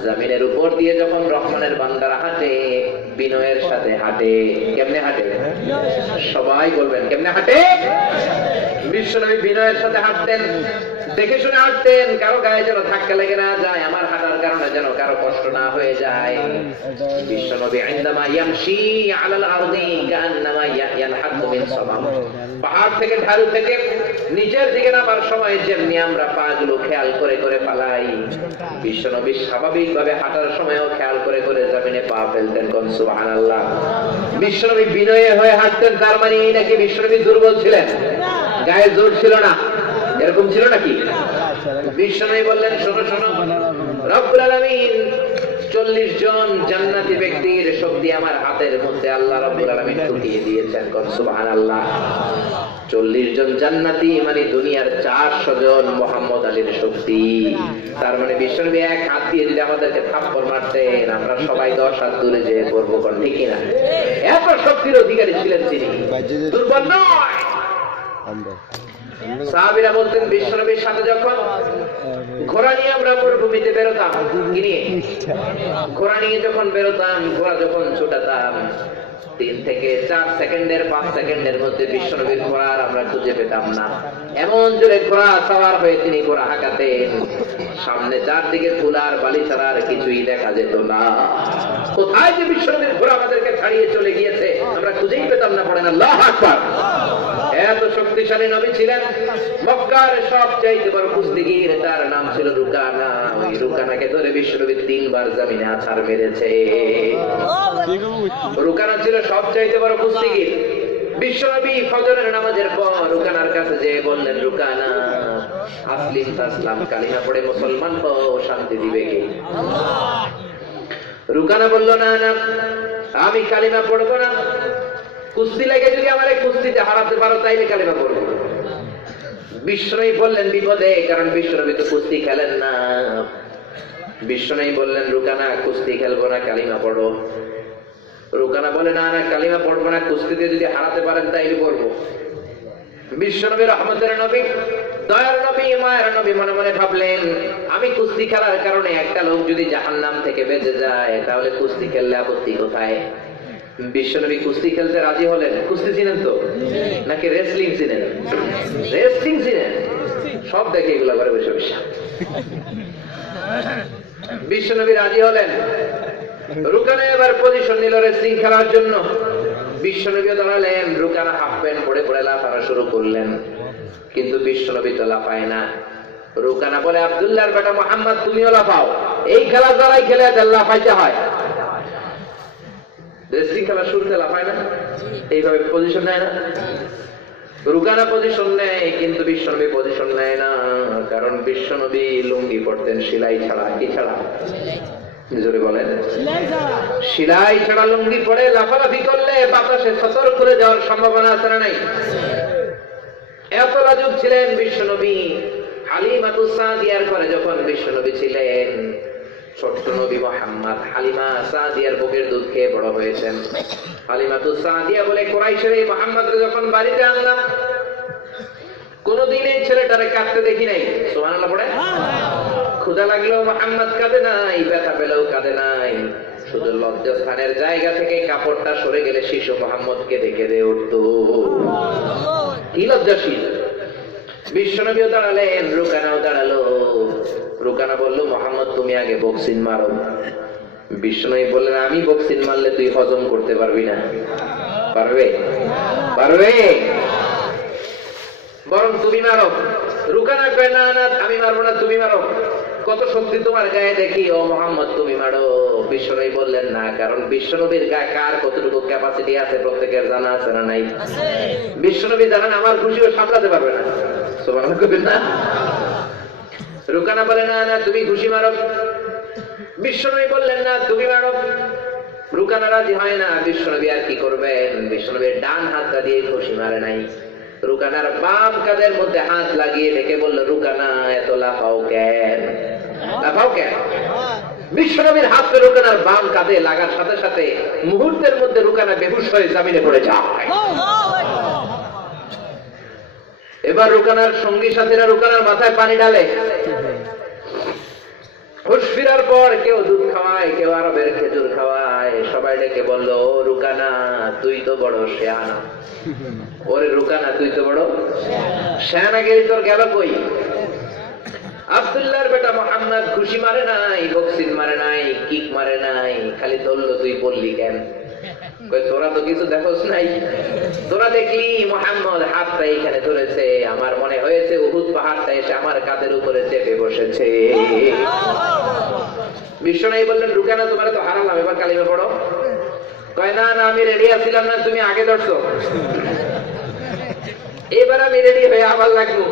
জমিনের উপর দিয়ে যখন রহমানের বান্দারা হাঁটে, বিনয়ের সাথে হাঁটে। কেমনে হাঁটে? সবাই বলবেন কেমনে হাঁটে? বিশ্বনবী বিনয়ের সাথে হাঁটতেন, দেখে শুনে হাঁটতেন, কারো গায়ে যেন ধাক্কা লেগে না যায়, আমার হাঁটার কারণে যেন কারো কষ্ট না হয়ে যায়। বিশ্বনবী ইনদামা ইয়ামশি আলাল আরদি কান্নামা ইয়ানহাতু মিন সামাম। পাহাড় থেকে, ঢালু থেকে নিচের দিকে নামার সময় যেমনি আমরা পাগুলো খেয়াল করে করে পালাই, বিশ্বনবী স্বাভাবিকভাবে হাঁটার সময়ও খেয়াল করে করে জমিনে পা ফেলতেন। কোন সুবহানাল্লাহ! বিশ্বনবী বিনয়ে হয়ে হাঁটতেন, তার মানে এই নাকি বিশ্বনবী দুর্বল ছিলেন, গায়ে জোর ছিল না, এরকম ছিল নাকি? বিশ্বনবী বললেন, শোনো শোনো, রব্বুল আলামিন 40 জন জান্নাতি ব্যক্তির শক্তি আমার হাতের মধ্যে আল্লাহ রাব্বুল আলামিন ঢুকিয়ে দিয়েছেন। কোন সুবহানাল্লাহ! 40 জন জান্নাতি মানে দুনিয়ার 400 জন মুহাম্মদ আলীর শক্তি। তার মানে বিশ্বনবী এক হাত দিয়ে যদি আমাদেরকে থাপ্পড় মারতেন, আমরা সবাই 10 হাত দূরে যেয়ে পড়বো। কোন ঠিক না? এত শক্তির অধিকারী ছিলেন তিনি, দুর্বল নয়। সাহাবীরা বলতেন, বিশ্বনবীর সাথে যখন ঘোড়া নিয়ে আমরা মরুভূমিতে বেরোতাম, ঘোড়া নিয়ে যখন বেরোতাম, ঘোড়া যখন ছোটাতাম, 3 থেকে 4 সেকেন্ডের 5 সেকেন্ডের মধ্যে বিশ্বনবীর ঘোড়ার আমরা খুঁজে পেতাম না। এমন জোরে ঘোড়া সাওয়ার হয়ে তিনি ঘোড়া হাঁকাতেন, সামনে চারদিকে ফুলার বালি ছাড়া আর কিছুই দেখা যেত না। কোথায় যে বিশ্বনবীর ঘোড়া আমাদেরকে ছাড়িয়ে চলে গিয়েছে আমরা খুঁজেই পেতাম না। পড়েন আল্লাহু আকবার! এত শক্তিশালী নবী ছিলেন। মক্কার সবচাইতে বড় কুস্তিগীর, তার নাম ছিল রুকানা। ওই রুকানাকে ধরে বিশ্বনবী 3 বার জমিনে আছাড় মেরেছে। রুকানা ছিল সবচাইতে বড় কুস্তিগীর। বিশ্বনবী ফজরের নামাজের পর রুকানার কাছে যেয়ে বললেন, রুকানা আসলিম তাসলাম, কালিমা পড়ে মুসলমান হও, শান্তি দিবে কে? রুকানা বলল, না না, আমি কালিমা পড়বো না, কুস্তি লাগে যদি আমার কুস্তিতে হারাতে পারো তাইলে কালিমা পড়বো। বিশ্বনবী বললেন, বিপদে, কারণ বিশ্বনবী তো কুস্তি খেলেন না। বিশ্বনবী বললেন, রুকানা কুস্তি খেলবো না, কালিমা পড়ো। রুকানা বলে, না না, কালিমা পড়বো না, কুস্তিতে যদি হারাতে পারেন তাইলে পড়বো। বিশ্বনবী রহমতের নবী, দয়ার নবী, মায়ের নবী মনে মনে ভাবলেন, আমি কুস্তি খেলার কারণে একটা লোক যদি জাহান্নাম থেকে বেঁচে যায় তাহলে কুস্তি খেললে আপত্তি কোথায়? বিশ্বনবী কুস্তি খেলতে রাজি হলেন। কুস্তি চিনেন তো নাকি রেসলিং চিনেন? রেসলিং চিনেন? সব দেখে এগুলো করে বসে বসে। বিশ্বনবী রাজি হলেন। রুকানা এবার পজিশন নিল রেসলিং খেলার জন্য। বিশ্বনবীও দাঁড়ালেন। রুকানা হাফ প্যান্ট পরে পরে লাফানো শুরু করলেন, কিন্তু বিশ্বনবী তো লাফায় না। রুকানা বলে, আব্দুল্লাহর বেটা মুহাম্মদ, তুমিও লাফাও। এই খেলা যারাই খেলে তাদের লাফাইতে হয়। রেসলিং খেলা শুরুতে লাফায় না, এইভাবে পজিশন নেয় না। রুকানা পজিশন নেয়, কিন্তু বিশ্বনবী পজিশন নেয় না, কারণ বিশ্বনবী লুঙ্গি পড়তেন সেলাই ছাড়া। কি ছাড়া? জোরে বলেন। সেলাই ছাড়া লুঙ্গি পরে লাফালাফি করলে বাতাসে ছতর করে যাওয়ার সম্ভাবনা আছে না নাই? এত লাজুক ছিলেন বিশ্বনবী। হালিমাতুস সাদিয়ার ঘরে যখন বিশ্বনবী ছিলেন, ছোট্ট নবী মুহাম্মদ হালিমা সাদিয়ার বুকের দুধ খেয়ে বড় হয়েছেন। হালিমাতুস সাদিয়া বলে, কুরাইশের এই মুহাম্মদকে যখন বাড়িতে আনলাম, কোনদিন এই ছেলেটারে কাঁদতে দেখি নাই। সুবহানাল্লাহ পড়ে। ক্ষুধা লাগলেও মুহাম্মদ কাঁদে নাই, ব্যথা পেলেও কাঁদে নাই। শুধু লজ্জাস্থানের জায়গা থেকে কাপড়টা সরে গেলে শিশু মুহাম্মদকে দেখে দিয়ে উঠত। কি লজ্জাশীল! বিশ্বনবীও দাঁড়ালেন, রুকানাও দাঁড়ালো। রুকানা বলল, মুহাম্মদ তুমি আগে বক্সিন মারো। বিশ্বনবী বললেন, আমি বক্সিন মারলে তুই হজম করতে পারবি না। পারবে? পারবে? বরং তুমি মারো। রুকানা কয়, না না, আমি মারবো না, তুমি মারো। কত শক্তি তোমার গায়ে দেখি, ও মুহাম্মদ তুমি মারো। বিশ্বনবী বললেন, না, কারণ বিশ্বনবীর গায়ে কার কতটুকু ক্যাপাসিটি আছে প্রত্যেকের জানা আছে না নাই? বিশ্বনবী জানেন আমার খুশিও সামলাতে পারবে না। সুবহানাল্লাহ কইবেন না? রুকানা বলে, না না, তুমি খুশি মারো। বিশ্বনবী বললেন, না, তুমি মারো। রুকানা রাজি হয় না। বিশ্বনবী আর কি করবেন? বিশ্বনবীর ডান হাতটা দিয়ে খুশি মারে নাই, রুকানার বাম কাঁধের মধ্যে হাত লাগিয়ে ডেকে বলল, রুকানা এত লাফাও কেন? লাফাও কেন? বিশ্বনবীর হাত রুকানার বাম কাঁধে লাগার সাথে সাথে মুহূর্তের মধ্যে রুকানা বেহুশ হয়ে জমিনে পড়ে যায়। এবার রুকানার সঙ্গী সাথীরা রুকানার মাথায় পানি ঢালে। হুশ ফিরার পর কেউ দুধ খাওয়ায়, কেউ আরবের খেজুর খাওয়ায়। সবাই ডেকে বলল, রুকানা তুই তো বড় শেয়ানা। ওরে রুকানা তুই তো বড় শেয়ানাগিরি, তোর গেল কই? আব্দুল্লাহর বেটা মুহাম্মদ খুশি মারে নাই, বক্সিন মারে নাই, কিক মারে নাই, খালি ধরল, তুই পড়লি কেন? তোরা তো কিছু দেখোস নাই। তোরা দেখলি মুহাম্মদ হাতটা এখানে ধরেছে, আমার মনে হয়েছে উহুদ পাহাড়টা এসে আমার কাঁধের উপরে চেপে বসেছে। বিশ্বনবী বললেন, রুকানা তোমার তো হারালাম, এবার কালিমা পড়ো। কয়, না না, আমি রেডি আছিলাম না, তুমি আগে ধরছো। এবার আমি রেডি হয়ে আবার লাগবো।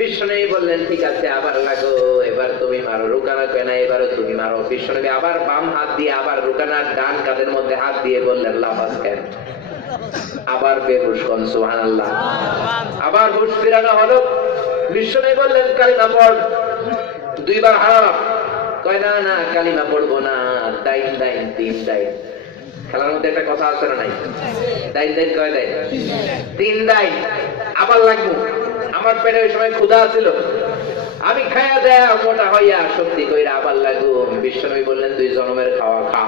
বিশ্বনবী বললেন, ঠিক আছে, আবার লাগো, এবার তুমি মারো। রুকানা কয়, না, এবারও তুমি মারো। বিশ্বনবী আবার বাম হাত দিয়ে আবার রুকানার ডান কাঁধের মধ্যে হাত দিয়ে বললেন, লাফাস কেন? আবার বেহুশ কোন? সুবহানাল্লাহ। আবার হুশ ফিরানো হলো। বিশ্বনবী বললেন, কালিমা পড়। দুইবার হারালাম। কয়, না না, কালিমা পড়বো না। দাইন দাইন তিন দাইন। খেলার মধ্যে একটা কথা আছে না নাই? দাইন দাইন কয় দাইন? তিন দাইন। আবার লাগবো। আমার পেটে ওই সময় ক্ষুধা ছিল, আমি খাইয়া দেয়া মোটা হইয়া শক্তি কইরা আবার লাগু। বিশ্বনবী বললেন, তুই জনমের খাওয়া খা।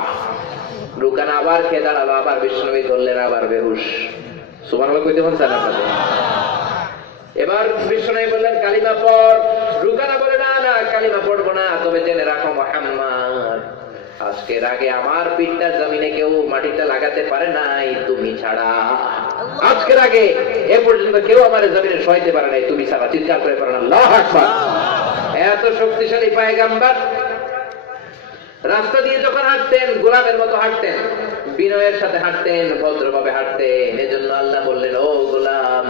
রুকানা আবার খেয়ে দাঁড়ালো, আবার বিশ্বনবী ধরলেন, আবার বেহুশ। সুবহানাল্লাহ কইতে মন চায় না? এবার বিশ্বনবী বললেন, কালিমা পড়। রুকানা বলে, না না, কালিমা পড়বো না, তবে জেনে রাখো মুহাম্মদ, আজকের আগে আমার পিঠটা জমিনে কেউ মাটিতে লাগাতে পারে নাই, তুমি ছাড়া। আজকের আগে এ পর্যন্ত কেউ আমার জমিনে শোয়াইতে পারে নাই, তুমি ছাড়া। চিৎকার করে পারেন আল্লাহু আকবার। এত শক্তিশালী পয়গম্বর রাস্তা দিয়ে যখন হাঁটতেন গোলামের মতো হাঁটতেন। বিনয়ের সাথে হাঁটতেন, ভদ্রভাবে হাঁটতেন। এজন্য আল্লাহ বললেন, ও গোলাম,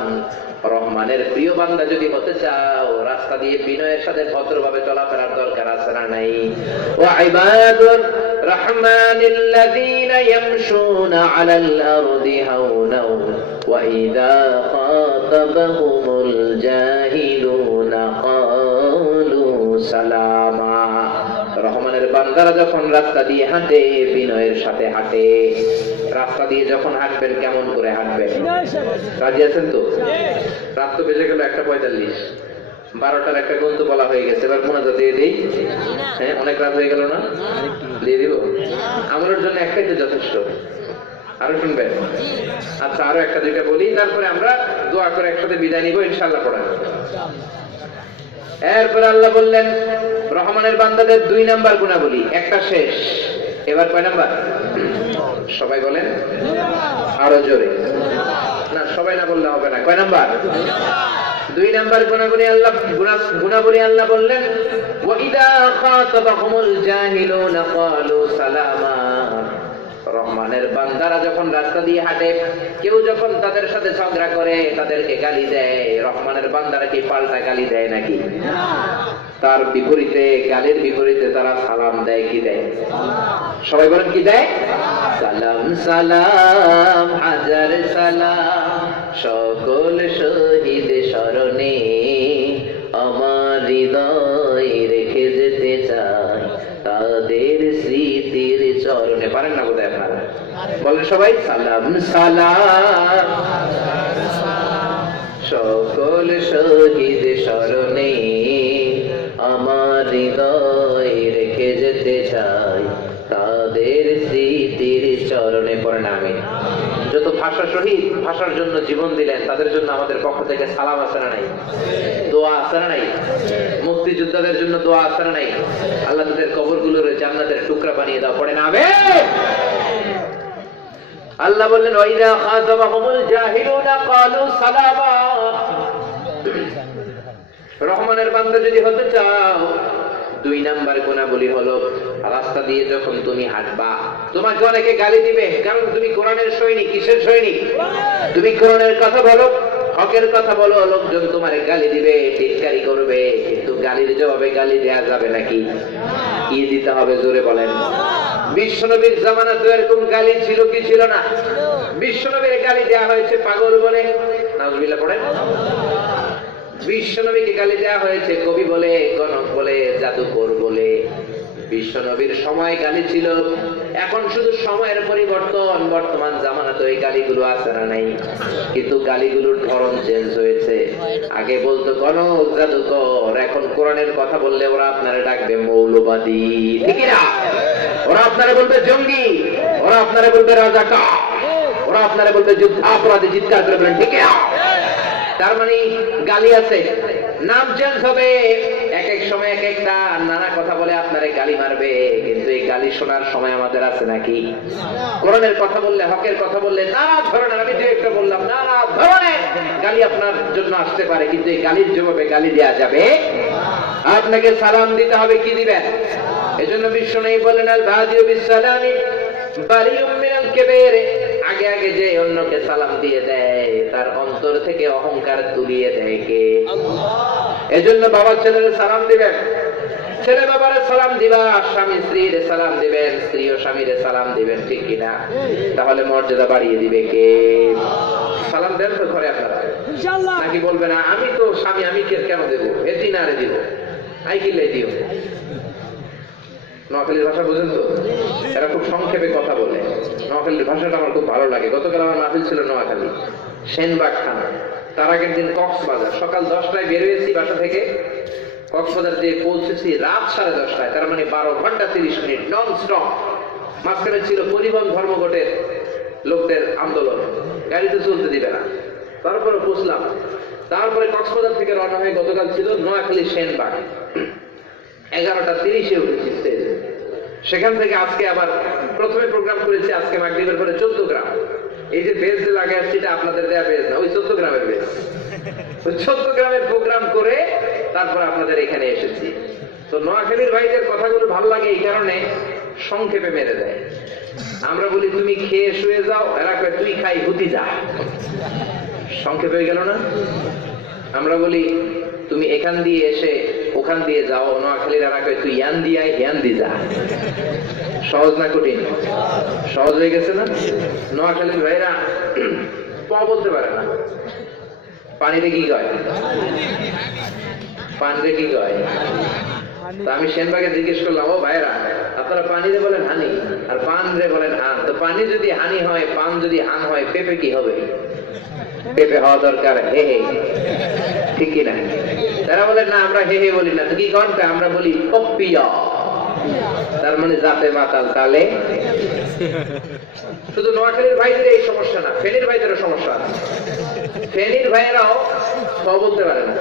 রহমানের প্রিয় বান্দা যদি হতে চাও, রাস্তা দিয়ে বিনয়ের সাথে ভদ্রভাবে চলাফেরার দরকার আছে না নাই? ওয়া ইবাদুর রাহমানিল্লাযীনা ইয়ামশুনা আলাল আরদি হাওনাও ওয়া ইযা খাতাবাহুমুল জাহিলুনা ক্বালু সালামা। রহমানের বান্দারা যখন রাস্তা দিয়ে হাঁটে, বিনয়ের সাথে হাঁটে। রাস্তা দিয়ে যখন হাঁটবেন কেমন করে হাঁটবেন? রাজি আছেন তো? রাত তো বেজে গেল 1:45, 12টার একটা গন্ত বলা হয়ে গেছে। এবার মোনাজাত দিয়ে দিই। হ্যাঁ, অনেক রাত হয়ে গেল না? দিয়ে দিব? আমাদের জন্য একটাই তো যথেষ্ট। আরো শুনবেন? আচ্ছা, আরো একটা দুইটা বলি, তারপরে আমরা দোয়া করে একসাথে বিদায় নিব ইনশাআল্লাহ। পড়েন। এরপর আল্লাহ বললেন, রহমানের বান্দাদের 2 নাম্বার গুণাবলী, একটা শেষ। এবার কয় নাম্বার? সবাই বলেন, আরো জোরে। না, সবাই না বললে হবে না। কয় নাম্বার? 2 নাম্বার গুণাবলী আল্লাহ বললেন, ওয়া ইযা খাতাবাহুমুল জাহিলুনা ক্বালু সালামা। রহমানের বান্দারা যখন রাস্তা দিয়ে হাঁটে, কেউ যখন তাদের সাথে ঝগড়া করে, তাদেরকে গালি দেয়, রহমানের বান্দারা কি পাল্টা গালি দেয় নাকি? তার বিপরীতে, গালির বিপরীতে তারা সালাম দেয়। কি দেয়? সবাই বলেন, কি দেয়? সালাম সালাম হাজার সালাম সকল শহীদ স্মরণে, আমার হৃদয় রেখে যেতে চাই তাদের স্মৃতির চরণে। পারেন না বোধহয় আপনারা? বলেন সবাই, সালাম সালাম সকল শহীদ স্মরণে, আমার হৃদয় রেখে যেতে চাই তাদের স্মৃতির চরণে। পড়েন আমিন। যত ভাষা শহীদ ভাষার জন্য জীবন দিলেন, তাদের জন্য আমাদের পক্ষ থেকে সালাম আছে না নাই? দোয়া আছে না নাই? মুক্তিযোদ্ধাদের জন্য দোয়া আছে না নাই? আল্লাহ তাদের কবরগুলোর জান্নাতের টুকরা বানিয়ে দাও। পড়েন আমিন। আল্লাহ বললেন, ওয়া ইযা খাতাবাহুমুল জাহিলুনা ক্বালু সালামা। রহমানের বান্দা যদি হতে চাও, 2 নাম্বার গুণাবলী হলো, রাস্তা দিয়ে যখন তুমি হাঁটবা, তোমাকে অনেকে গালি দিবে, কারণ তুমি কোরআনের সৈনিক। কিসের সৈনিক? তুমি কোরআনের কথা বলো, হকের কথা বলো, লোকজন তোমারে গালি দিবে, টিটকারি করবে, কিন্তু গালির জবাবে গালি দেয়া যাবে নাকি? কি দিতে হবে? জোরে বলেন। বিশ্বনবীর জামানা তো এরকম গালি ছিল কি ছিল না? বিশ্বনবীর গালি দেয়া হয়েছে পাগল বলে। নাউজুবিল্লাহ পড়েন। বিশ্বনবীকে গালি দেওয়া হয়েছে কবি বলে, গণক বলে, জাদুকর বলে। বিশ্বনবীর সময় গালি ছিল, এখন শুধু সময়ের পরিবর্তন। বর্তমান জামানা তো এই গালিগুলো আছে না নাই? কিন্তু গালিগুলোর ধরন চেঞ্জ হয়েছে। আগে বলতো গণক, জাদুকর, এখন কোরআনের কথা বললে ওরা আপনারা ডাকবে মৌলবাদী। ঠিক না? ওরা আপনারা বলবে জঙ্গি, ওরা আপনারা বলবে রাজাকার, ওরা আপনারা বলবে যুদ্ধাপরাধী, চিৎকার করে বলেন ঠিক না? তার মানে গালি আছে, নাম চেঞ্জ হবে। এক এক সময় এক একটা নানা কথা বলে আপনারে গালি মারবে, কিন্তু এই গালি শোনার সময় আমাদের আছে নাকি? কোরআনের কথা বললে, হকের কথা বললে নানা ধরনের, আমি যে একটা বললাম, নানা ধরনের গালি আপনার জন্য আসতে পারে, কিন্তু এই গালির জবাবে গালি দেয়া যাবে। আপনাকে সালাম দিতে হবে। কি দিবেন? এজন্য বিশ্বনবী বলেন, আল বাদিউ বিসসালামি বারিউম মিনাল কিবর। আগে আগে যে অন্যকে সালাম দিয়ে দেয়, তার অন্তর থেকে অহংকার তুলিয়ে দেয় কে? আল্লাহ। এজন্য বাবা ছেলের সালাম দিবেন, ছেলে বাবারে সালাম দিবা, স্বামী স্ত্রীর সালাম দিবেন, স্ত্রী ও স্বামীর সালাম দিবেন। ঠিক কিনা? তাহলে মর্যাদা বাড়িয়ে দিবে কে? সালাম দেন তো ঘরে আপনারা? ইনশাআল্লাহ। নাকি বলবে না, আমি তো স্বামী, আমি কেন দেবো, এটি না রে দিব, আই কিলে দিও। নোয়াখালীর ভাষা বুঝেন তো? এরা খুব সংক্ষেপে কথা বলে। নোয়াখালীর ভাষাটা আমার খুব ভালো লাগে। গতকাল আমার মাহফিল ছিল নোয়াখালী, সেনবাগ থানা। তার আগের দিন কক্সবাজার। সকাল 10টায় বের হয়েছি বাসা থেকে, কক্সবাজার দিয়ে পৌঁছেছি রাত 10:30টায়। তার মানে 12 ঘন্টা 30 মিনিট নন স্টপ। মাঝখানে ছিল পরিবহন ধর্মঘটের লোকদের আন্দোলন, গাড়িতে চলতে দিবে না। তারপরে পৌঁছলাম। তারপরে কক্সবাজার থেকে রওনা হয়ে গতকাল ছিল নোয়াখালী সেনবাগ। 11:30-এ উঠেছি স্টেজে। সেখান থেকে আজকে আবার প্রথমে প্রোগ্রাম করেছি, আজকে মাগরিবের পরে 14 গ্রাম। এই যে বেজ লাগে আসছে, এটা আপনাদের দেয়া বেজ না, ওই 14 গ্রামের বেজ। ওই 14 গ্রামের প্রোগ্রাম করে তারপর আপনাদের এখানে এসেছি। তো নোয়াখালীর ভাইদের কথাগুলো ভালো লাগে এই কারণে, সংক্ষেপে মেরে দেয়। আমরা বলি তুমি খেয়ে শুয়ে যাও, এরা কয় তুই খাই হুতি যা। সংক্ষেপ হয়ে গেল না? আমরা বলি তুমি এখান দিয়ে এসে ওখান দিয়ে যাও, নোয়াখালীর এরা কয় তুই ইয়ান দিয়ে হিয়ান দি যা। সহজ না কঠিন? সহজ হয়ে গেছে না? নোয়াখালীর ভাইরা প বলতে পারে না, পানিতে কি কয়? পানিতে কি কয়? তো আমি সেনবাগে জিজ্ঞেস করলাম, ও ভাইরা আপনারা পানিতে বলেন হানি আর পান রে বলেন হান, তো পানি যদি হানি হয়, পান যদি হান হয়, পেঁপে কি হবে? পেঁপে হওয়া দরকার হে হে, ঠিক কিনা? তারা বলে না আমরা হে হে বলি না, তো কি কন? আমরা বলি পপ্পিয়া, তার মানে জাতে মাতাল তালে। শুধু নোয়াখালীর ভাইদের এই সমস্যা না, ফেনীর ভাইদেরও সমস্যা আছে। ফেনীর ভাইয়েরাও হ বলতে পারে না,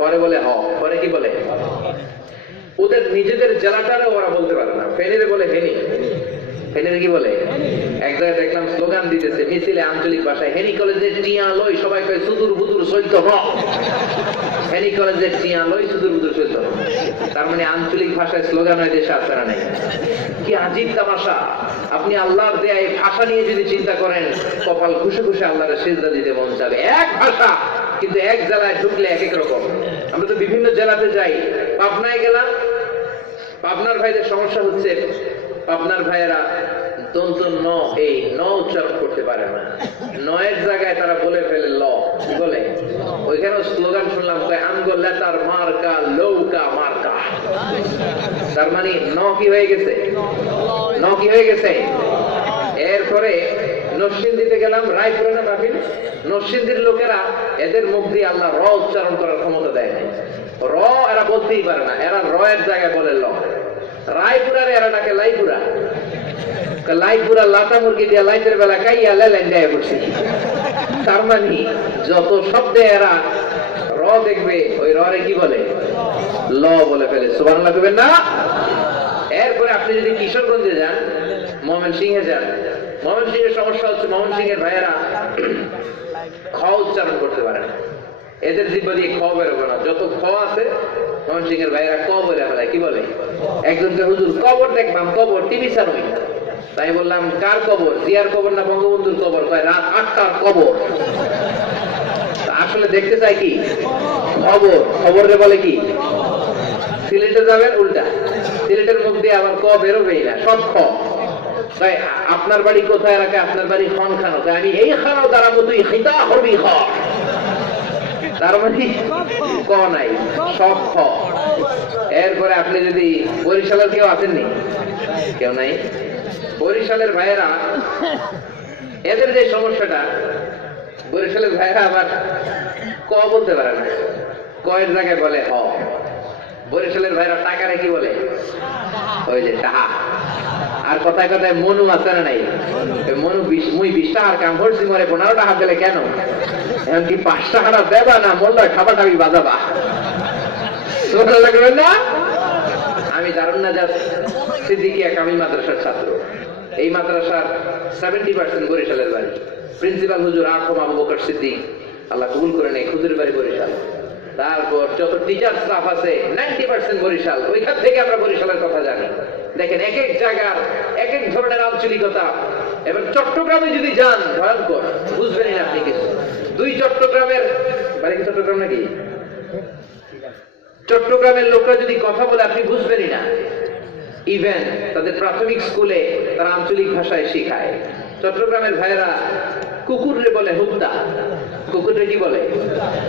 পরে বলে হ, পরে কি বলে? ওদের নিজেদের জেলাটারও ওরা বলতে পারে না, ফেনীর বলে হেনি। ফেনীর কি বলে? এক জায়গায় দেখলাম স্লোগান দিতেছে মিছিলে আঞ্চলিক ভাষায়, হেনি কলেজের টিয়া লই সবাই কয় সুদূর বুদুর সৈত হ। হেনি কলেজের টিয়া লই সুদূর বুদুর সৈত। তার মানে আঞ্চলিক ভাষায় স্লোগান হয় দেশে আপনারা নেই। কি আজীব তামাশা! আপনি আল্লাহর দেয়া এই ভাষা নিয়ে যদি চিন্তা করেন, কপাল খুশে খুশে আল্লাহর সিজদা দিতে মন চাবে। এক ভাষা কিন্তু এক জেলায় ঢুকলে এক এক রকম। আমরা তো বিভিন্ন জেলাতে যাই, পাবনায় গেলাম, পাবনার ভাইদের সমস্যা হচ্ছে পাবনার ভাইয়েরা দন্ত ন এই ন উচ্চারণ করতে পারে না, নয়ের জায়গায় তারা বলে ফেলে ল। কি বলে? ওইখানেও স্লোগান শুনলাম আমগো লেতার মার্কা লৌকা মার্কা। তার মানে ন কি হয়ে গেছে? ন কি হয়ে গেছে? এরপরে নরসিংদীতে গেলাম, রায়পুরে না ভাবিন, নরসিংদীর লোকেরা এদের মুখ দিয়ে আল্লাহ র উচ্চারণ করার ক্ষমতা দেয় না, র এরা বলতেই পারে না, এরা র এর জায়গায় বলে ল। রায়পুরারে এরা ডাকে লাইপুরা, লাইপুরা লাতা মুরগি দিয়া লাইটের বেলা কাইয়া লেলেন গায়ে বসে। তার মানে যত শব্দে এরা র দেখবে, ওই রে কি বলে? ল বলে ফেলে। সুবহানাল্লাহ কইবেন না? এরপরে আপনি যদি কিশোরগঞ্জে যান, ময়মনসিংহে যান, ময়মনসিংহের সমস্যা হচ্ছে ময়মনসিংহের ভাইয়েরা খ উচ্চারণ করতে পারে না, এদের জিহ্বা দিয়ে খ বেরোবে না। যত খ আছে ময়মনসিংহের ভাইয়েরা ক বলে ফেলায়। কি বলে? একজনকে হুজুর কবর দেখলাম, কবর টিভি চালুই। তাই বললাম কার কবর? জিয়ার কবর না বঙ্গবন্ধুর কবর? কয় রাত 8টার কবর। আসলে দেখতে চাই কি? খবর। খবরে বলে কি? সিলেটে যাবেন উল্টা, সিলেটের মুখ দিয়ে আবার ক বেরোবেই না, সব খ। তাই আপনার বাড়ি কোথায় রাখে? আপনার বাড়ি খন খানো, তাই আমি এই খানো দ্বারা তুই খিতা হবি খ। তার মানে ক নাই, সব খ। এরপরে আপনি যদি বরিশালের কেউ আসেননি, কেউ নাই, বরিশালের ভাইয়েরা এদের যে সমস্যাটা, বরিশালের ভাইয়েরা আবার ক বলতে পারে না, কয়ের জায়গায় বলে হ। বরিশালের ভাইরা টাকারে কি বলে? ওই যে টাহা। আর কথায় কথায় মনু আছে না নাই? মনু মুই 20 টাকার কাম করছি, মরে 15 টাকা দিলে কেন? এখন কি 5 টাকাটা দেবা না মোল্লা খাবারটা আমি বাজাবা? লাগবে না? আমি দারুন নাজাত সিদ্দিকিয়া কামিল মাদ্রাসার ছাত্র। এই মাদ্রাসার 70% বরিশালের বাড়ি। প্রিন্সিপাল হুজুর আখম আবু বকর সিদ্দিক, আল্লাহ কবুল করে নেই, হুজুরের বাড়ি বরিশাল। তারপর যত টিচার স্টাফ আছে 90% বরিশাল। ওইখান থেকে আমরা বরিশালের কথা জানি। দেখেন এক এক জায়গার এক এক ধরনের আঞ্চলিকতা। এবার চট্টগ্রামে যদি যান, ভয়ঙ্কর, বুঝবেন না আপনি কিছু। দুই চট্টগ্রামের বাড়ি, চট্টগ্রাম নাকি? চট্টগ্রামের লোকরা যদি কথা বলে আপনি বুঝবেনই না। ইভেন তাদের প্রাথমিক স্কুলে তারা আঞ্চলিক ভাষায় শেখায়। চট্টগ্রামের ভাইয়েরা কুকুরে বলে হুদ্দা। কুকুরে কি বলে?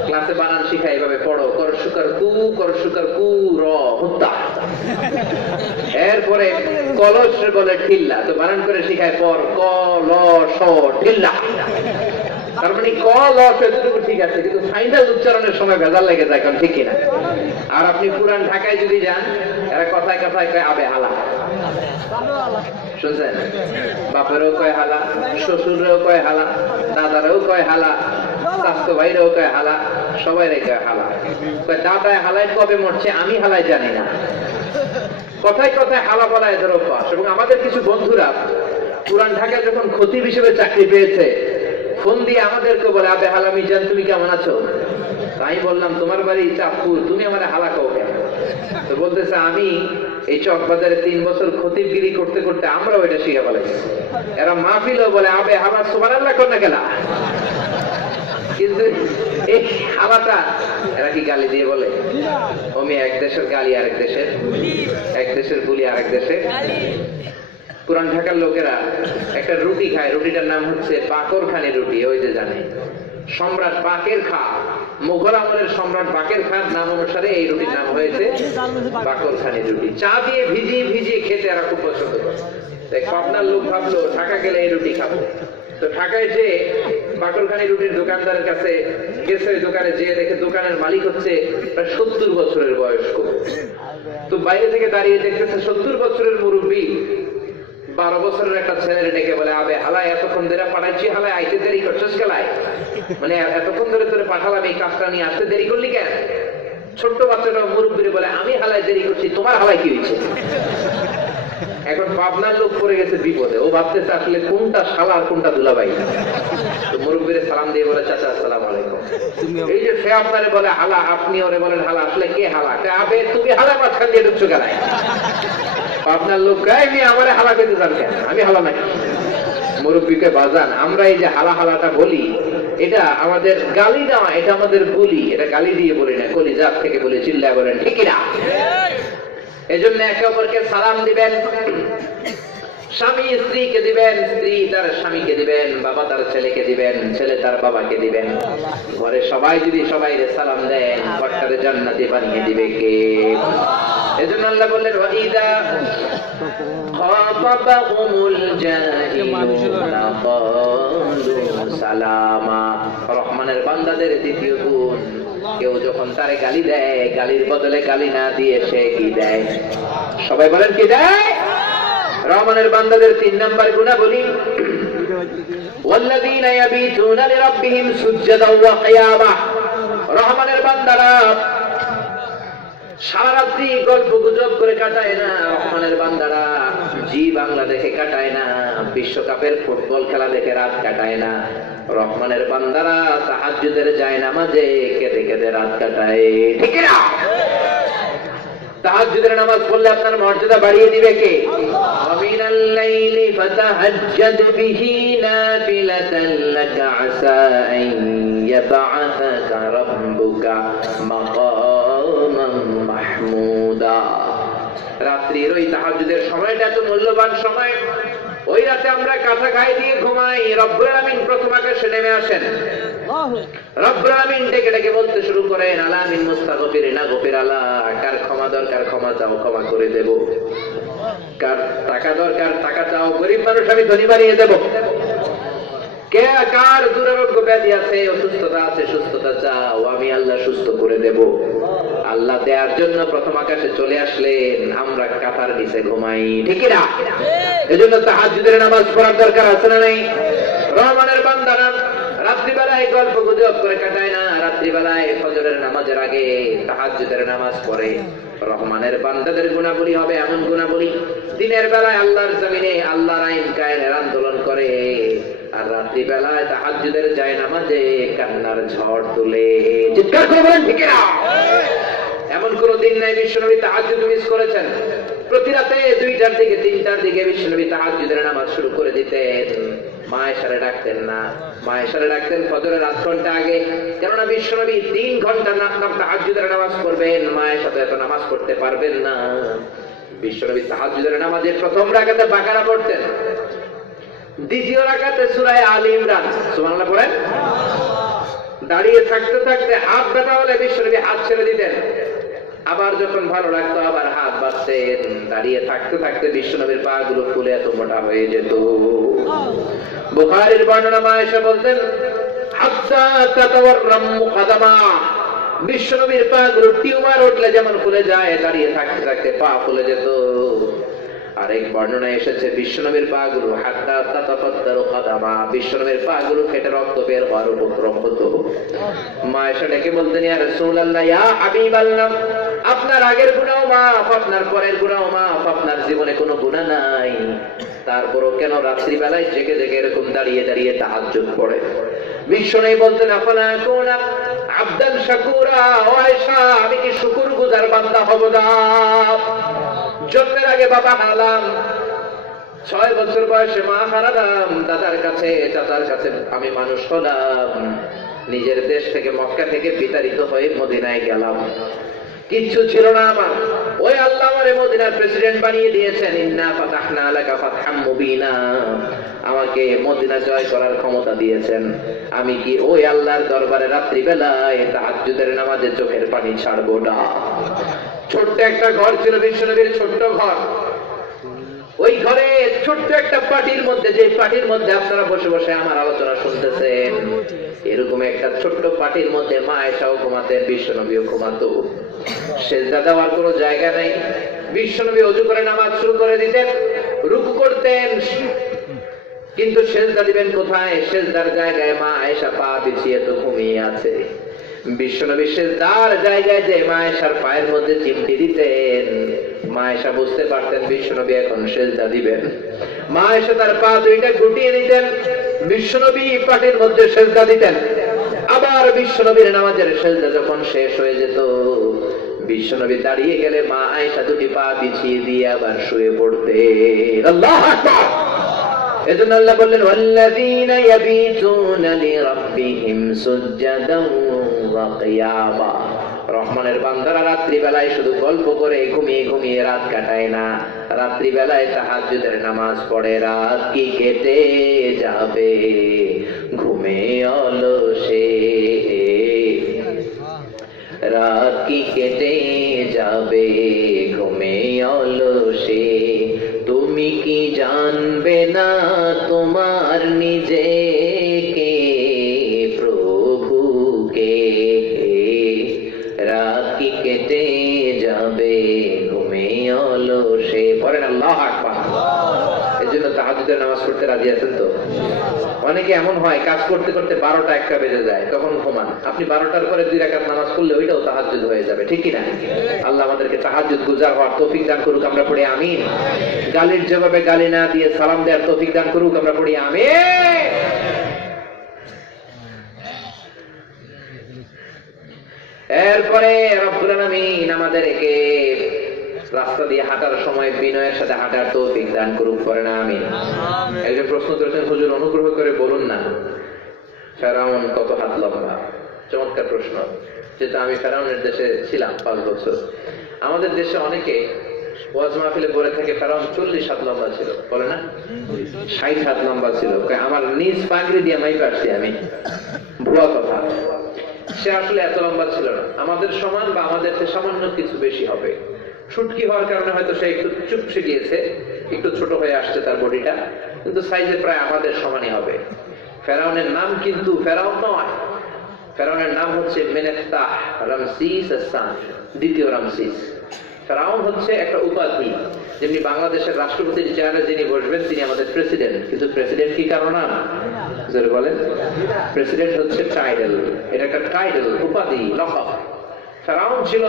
ক্লাসে বানান শিখায়, এভাবে পড়ো, কর সুকার কু র হুদ্দা। এরপরে কলস বলে ঠিল্লা, তো বানান করে শিখায় পর ক ল স ঠিল্লা। তার মানে ক ল স এতটুকু ঠিক আছে, কিন্তু ফাইনাল উচ্চারণের সময় ভেজাল লেগে যায়, কারণ ঠিক কিনা? আর আপনি পুরান ঢাকায় যদি যান, এরা কথায় কথায় কয় আবে হালা। শুনছেন? বাপেরও কয় হালা, শ্বশুরেও কয় হালা, দাদারেও কয় হালা, স্বাস্থ্য ভাইরাও কয় হালা, সবাই কয় হালা। দাদায় হালায় কবে মরছে আমি হালায় জানি না। কথায় কথায় হালা বলা এদের অভ্যাস। এবং আমাদের কিছু বন্ধুরা পুরান ঢাকায় যখন খতিব হিসেবে চাকরি পেয়েছে, ফোন দিয়ে আমাদেরকে বলে আবে হালা মিজান তুমি কেমন আছো? তাই বললাম তোমার বাড়ি চাঁদপুর, তুমি আমার হালা কও কেন? তো বলতেছে আমি এই চকবাজারে 3 বছর খতিবগিরি করতে করতে আমরাও এটা শিখে ফেলেছি। এরা মাহফিলও বলে আবে হাওয়া সুবহানাল্লাহ কোন না গেলা, কিন্তু এই হাওয়াটা এরা কি গালি দিয়ে বলে? আমি এক দেশের গালি আরেক দেশের, এক দেশের বুলি আরেক দেশের। পুরান ঢাকার লোকেরা একটা রুটি খায়, রুটিটার নাম হচ্ছে বাকরখানি রুটি। ওই যে জানে সম্রাট বাকের খা, মুঘল আমলের সম্রাট বাকের খার নাম অনুসারে এই রুটির নাম হয়েছে বাকরখানি রুটি। চা দিয়ে ভিজিয়ে ভিজিয়ে খেতে এরা খুব পছন্দ করে। পাবনার লোক ভাবলো ঢাকা গেলে এই রুটি খাবো, তো ঢাকায় যে বাকরখানি রুটির দোকানদারের কাছে গেছে, ওই দোকানে যেয়ে দেখে দোকানের মালিক হচ্ছে প্রায় 70 বছরের বয়স্ক। তো বাইরে থেকে দাঁড়িয়ে দেখতেছে 70 বছরের মুরব্বী 12 বছরের একটা ছেলের ডেকে বলে আবে হালায় এতক্ষণ ধরে পাঠাইছি, হালায় আইতে দেরি করছিস গেলায়, মানে এতক্ষণ ধরে তোরে পাঠালাম এই কাজটা নিয়ে আসতে দেরি করলি কেন? ছোট্ট বাচ্চাটা মুরব্বীরে বলে আমি হালায় দেরি করছি, তোমার হালায় কি হয়েছে? এখন পাবনার লোক পড়ে গেছে বিপদে, ও ভাবতেছে আসলে কোনটা শালা আর কোনটা দুলাভাই। তো মুরব্বীরে সালাম দিয়ে বলে চাচা আসসালামু আলাইকুম। এই যে সে আপনারে বলে হালা, আপনি ওরে বলেন হালা, আসলে কে হালা? আবে তুমি হালা মাঝখান দিয়ে ঢুকছো কেন? আপনার লোক গায়ে আমারে হালা পেতে যান কেন? আমি হালা নাকি? মুরব্বীকে বাজান, আমরা এই যে হালা হালাটা বলি এটা আমাদের গালি দেওয়া, এটা আমাদের বলি, এটা গালি দিয়ে বলি না, কলিজার থেকে বলি, চিল্লায় বলেন ঠিক না? এজন্য একে অপরকে সালাম দিবেন, স্বামী স্ত্রীকে দিবেন, স্ত্রী তার স্বামীকে দিবেন, বাবা তার ছেলেকে দিবেন, ছেলে তার বাবাকে দিবেন। ঘরে সবাই যদি সবাইকে সালাম দেন, ঘরটারে জান্নাতি বানিয়ে দিবে কে? এজন্য আল্লাহ বললেন ওয়াইদা খাতাবাহুমুল জাহিলুনা ক্বালু সালামা। রহমানের বান্দাদের দ্বিতীয় গুণ, কেউ যখন তারে গালি দেয়, গালির বদলে গালি না দিয়ে সে কি দেয়? সবাই বলেন কি দেয়? রহমানের বান্দাদের 3 নাম্বার গুণাবলী, ওয়াল্লাযীনা ইয়াবিতুনা লিরাব্বিহিম সুজদান ওয়া কিয়ামা। রহমানের বান্দারা সারা রাত্রি গল্প গুজব করে কাটায় না, রহমানের বান্দারা জি বাংলা দেখে কাটায় না, বিশ্বকাপের ফুটবল খেলা দেখে রাত কাটায় না। রহমানের বান্দারা তাহাজ্জুদের যায় নামাজে কেঁদে কেঁদে রাত কাটায়, ঠিক না? তাহাজ্জুদের নামাজ পড়লে আপনার মর্যাদা বাড়িয়ে দিবে কে? ওয়ামিনাল লাইলি ফাতাহাজ্জাদ বিহি নাফিলাতান লাকা আসা আন ইয়াবআসাকা রাব্বুকা মাকামান মাহমুদা। রাত্রির ওই তাহাজ্জুদের সময়টা এত মূল্যবান সময়, ওই রাতে আমরা কাঁথা গায়ে দিয়ে ঘুমাই। রব্বুল আমিন প্রথম আকাশে নেমে আসেন, রব্বুল আমিন ডেকে ডেকে বলতে শুরু করেন আলা মিন মুস্তাগফিরিনা গফিরালা। কার ক্ষমা দরকার ক্ষমা চাও, ক্ষমা করে দেব। কার টাকা দরকার টাকা চাও, গরিব মানুষ আমি ধনী বানিয়ে দেব। কে কার দুরারোগ্য ব্যাধি আছে, অসুস্থতা আছে, সুস্থতা চাও, আমি আল্লাহ সুস্থ করে দেব। আল্লাহ দেওয়ার জন্য প্রথম আকাশে চলে আসলেন, আমরা কাঁথার নিচে ঘুমাই, ঠিক না? এজন্য তাহাজ্জুদের নামাজ পড়ার দরকার আছে না নাই? রহমানের বান্দারা রাত্রিবেলায় গল্প গুজব করে কাটায় না, রাত্রিবেলায় ফজরের নামাজের আগে তাহাজ্জুদের নামাজ পড়ে। রহমানের বান্দাদের গুণাবলী হবে এমন গুণাবলী, দিনের বেলায় আল্লাহর জমিনে আল্লাহর আইন কায়েমের আন্দোলন করে, আর রাত্রিবেলায় তাহাজ্জুদের যায় নামাজে কান্নার ঝড় তুলে। চিৎকার করে বলেন ঠিক না? এমন কোন দিন নাই বিশ্বনবী তাহাজ্জুদ মিস করেছেন। প্রতি রাতে 2টার দিকে 3টার দিকে বিশ্বনবী তাহাজ্জুদের নামাজ শুরু করে দিতেন। মা আয়েশারে ডাকতেন না, মা আয়েশারে ডাকতেন ফজরের 8 ঘন্টা আগে, কেননা বিশ্বনবী 3 ঘন্টা তাহাজ্জুদের নামাজ পড়বেন, মা আয়েশা তো এত নামাজ পড়তে পারবেন না। বিশ্বনবী তাহাজ্জুদের নামাজে প্রথম রাকাতে বাকারা পড়তেন, দ্বিতীয় রাকাতে সূরা আলে ইমরান। সুবহানাল্লাহ পড়েন। দাঁড়িয়ে থাকতে থাকতে হাত ব্যথা হলে বিশ্বনবী হাত ছেড়ে দিতেন, আবার যখন ভালো লাগতো আবার হাত বাড়তেন। দাঁড়িয়ে থাকতে থাকতে বিশ্বনবীর পা গুলো ফুলে এত মোটা হয়ে যেত। বুখারীর বর্ণনা মা আয়েশা বলতেন হাত্তা তাতাওয়াররাম মুকাদামা, বিশ্বনবীর পা গুলো টিউমার উঠলে যেমন ফুলে যায়, দাঁড়িয়ে থাকতে থাকতে পা ফুলে যেত। আরেক বর্ণনায় এসেছে বিশ্বনবীর পা গুলো হাত্তা তাতাফাদ্দারু কাদামা, বিশ্বনবীর পা গুলো ফেটে রক্ত বের হওয়ার উপক্রম হতো। মা আয়েশা ডেকে বলতেন ইয়া রাসূলুল্লাহ, ইয়া হাবিবাল্লাহ, আপনার আগের গুনাহ মাফ, আপনার পরের গুনাহ মাফ, আপনার জীবনে কোনো গুনাহ নাই, তারপরও কেন রাত্রি বেলায় জেগে জেগে এরকম দাঁড়িয়ে দাঁড়িয়ে তাহাজ্জুদ পড়ে? বিশ্বনবী বলতেন আফালা কুনা আবদান শাকুরা, ও আয়েশা আমি কি শুকরগুজার বান্দা হব না? জন্মের আগে বাবা হারালাম, 6 বছর বয়সে মা হারালাম, দাদার কাছে চাচার কাছে আমি মানুষ হলাম, নিজের দেশ থেকে মক্কা থেকে বিতাড়িত হয়ে মদিনায় গেলাম, কিচ্ছু ছিল না আমার। ওই আল্লাহ আমারে মদিনার প্রেসিডেন্ট বানিয়ে দিয়েছেন, ইন্না ফাতাহনা লাকা ফাতহাম মুবিনা, আমাকে মদিনা জয় করার ক্ষমতা দিয়েছেন। আমি কি ওই আল্লাহর দরবারে রাত্রি বেলায় তাহাজ্জুদের নামাজে চোখের পানি ছাড়বো না? ছোট্ট একটা ঘর ছিল, বিশ্বনবীর ছোট্ট ঘর। ওই ঘরে ছোট্ট একটা পার্টির মধ্যে, যে পার্টির মধ্যে আপনারা বসে বসে আমার আলোচনা শুনতেছেন, এরকম একটা ছোট্ট পার্টির মধ্যে মা আয়েশাও ঘুমাতেন, বিশ্বনবীও ঘুমাতো। সেজদা দেওয়ার কোনো জায়গা নাই। বিশ্বনবী ওযু করে নামাজ শুরু করে দিতেন, রুকু করতেন, কিন্তু সেজদা দিবেন কোথায়? সেজদার জায়গায় মা আয়েশা পা বিছিয়ে তো ঘুমিয়ে আছে। বিশ্বনবী সেজদার জায়গায় যে মা আয়েশার পায়ের মধ্যে চিমটি দিতেন, মা আয়েশা বুঝতে পারতেন বিশ্বনবী এখন সেজদা দিবেন। মা আয়েশা তার পা দুইটা গুটিয়ে নিতেন, বিশ্বনবী পাটির মধ্যে সেজদা দিতেন। আবার বিশ্বনবীর নামাজের সেজদা যখন শেষ হয়ে যেত, বিশ্বনবী দাঁড়িয়ে গেলে মা আয়েশা দুটি পা বিছিয়ে দিয়ে আবার শুয়ে পড়তেন। আল্লাহু আকবার। এজন্য আল্লাহ বললেন, ওয়াল্লাযীনা ইয়াবীতুনা লিরাব্বিহিম সুজদান ওয়া কিয়ামা। রহমানের বান্দারা রাত্রি বেলায় শুধু গল্প করে ঘুমিয়ে ঘুমিয়ে রাত কাটায় না, রাত্রি বেলায় তাহাজ্জুদের নামাজ পড়ে। রাত কি কেটে যাবে ঘুমে অলসে, রাত কি কেটে যাবে ঘুমে অলসে, তুমি কি জানবে না তোমার নিজেকে প্রভুকে, রাত কি কেটে যাবে ঘুমে অলসে। পড়েন আল্লাহু আকবার। এজন্য তাহাজ্জুদের নামাজ পড়তে রাজি আছেন তো? অনেকে এমন হয় কাজ করতে করতে 12টা 1টা বেজে যায়, তখন ঘুমান। আপনি 12টার পরে 2 রাকাত নামাজ পড়লে ওইটাও তাহাজ্জুদ হয়ে যাবে, ঠিক কি না? আল্লাহ আমাদেরকে তাহাজ্জুদ গুজার হওয়ার তৌফিক দান করুক, আমরা পড়ি আমিন। গালির জবাবে গালি না দিয়ে সালাম দেওয়ার তৌফিক দান করুক, আমরা পড়ি আমিন। এরপরে রব্বুল আলামিন আমাদেরকে রাস্তা দিয়ে হাঁটার সময় বিনয়ের সাথে হাঁটার তৌফিক দান করুক, পড়েন আমিন। একজন প্রশ্ন করেছেন, হুজুর অনুগ্রহ করে বলুন না ফেরাউন কত হাত লম্বা? চমৎকার প্রশ্ন। যেহেতু আমি ফেরাউনের দেশে ছিলাম 5 বছর, আমাদের দেশে অনেকে ওয়াজ মাহফিলে বলে থাকে ফেরাউন 40 হাত লম্বা ছিল, বলে না 60 হাত লম্বা ছিল। আমার নিজ পাগড়ি দিয়ে মাই পারছি আমি, ভুয়া কথা। সে আসলে এত লম্বা ছিল না, আমাদের সমান বা আমাদের চেয়ে সামান্য কিছু বেশি হবে। শুটকি হওয়ার কারণে হয়তো সে একটু চুপসে গিয়েছে, একটু ছোট হয়ে আসছে তার বডিটা, কিন্তু সাইজে প্রায় আমাদের সমানই হবে। ফেরাউনের নাম কিন্তু ফেরাউন নয়, ফেরাউনের নাম হচ্ছে মেনেফতাহ রামসিস আস-সানি, দ্বিতীয় রামসিস। ফেরাউন হচ্ছে একটা উপাধি, যেমনি বাংলাদেশের রাষ্ট্রপতির চেয়ারে যিনি বসবেন তিনি আমাদের প্রেসিডেন্ট, কিন্তু প্রেসিডেন্ট কি কারণ না? জোরে বলেন। প্রেসিডেন্ট হচ্ছে টাইটেল, এটা একটা টাইটেল, উপাধি, লকব। ফেরাউন ছিল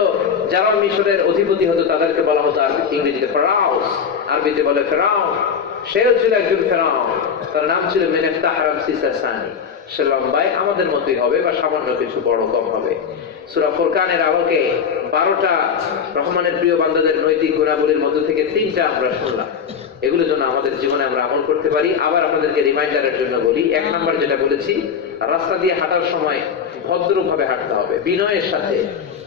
যারা মিশরের অধিপতি হতো তাদেরকে বলা হতো ইংরেজিতে ফেরাউস, আরবিতে বলে ফেরাউন। সেও ছিল একজন ফেরাউন, তার নাম ছিল মেনেফতাহ রামসিস আস-সানি। সে লম্বায় আমাদের মতোই হবে বা সামান্য কিছু বড় কম হবে। সূরা ফুরকানের আলোকে 12টা রহমানের প্রিয় বান্দাদের নৈতিক গুণাবলীর মধ্য থেকে 3টা আমরা শুনলাম। এগুলো যেন আমাদের জীবনে আমরা আমল করতে পারি। আবার আপনাদেরকে রিমাইন্ডারের জন্য বলি, 1 নাম্বার যেটা বলেছি, রাস্তা দিয়ে হাঁটার সময় ভদ্রভাবে হাঁটতে হবে, বিনয়ের সাথে।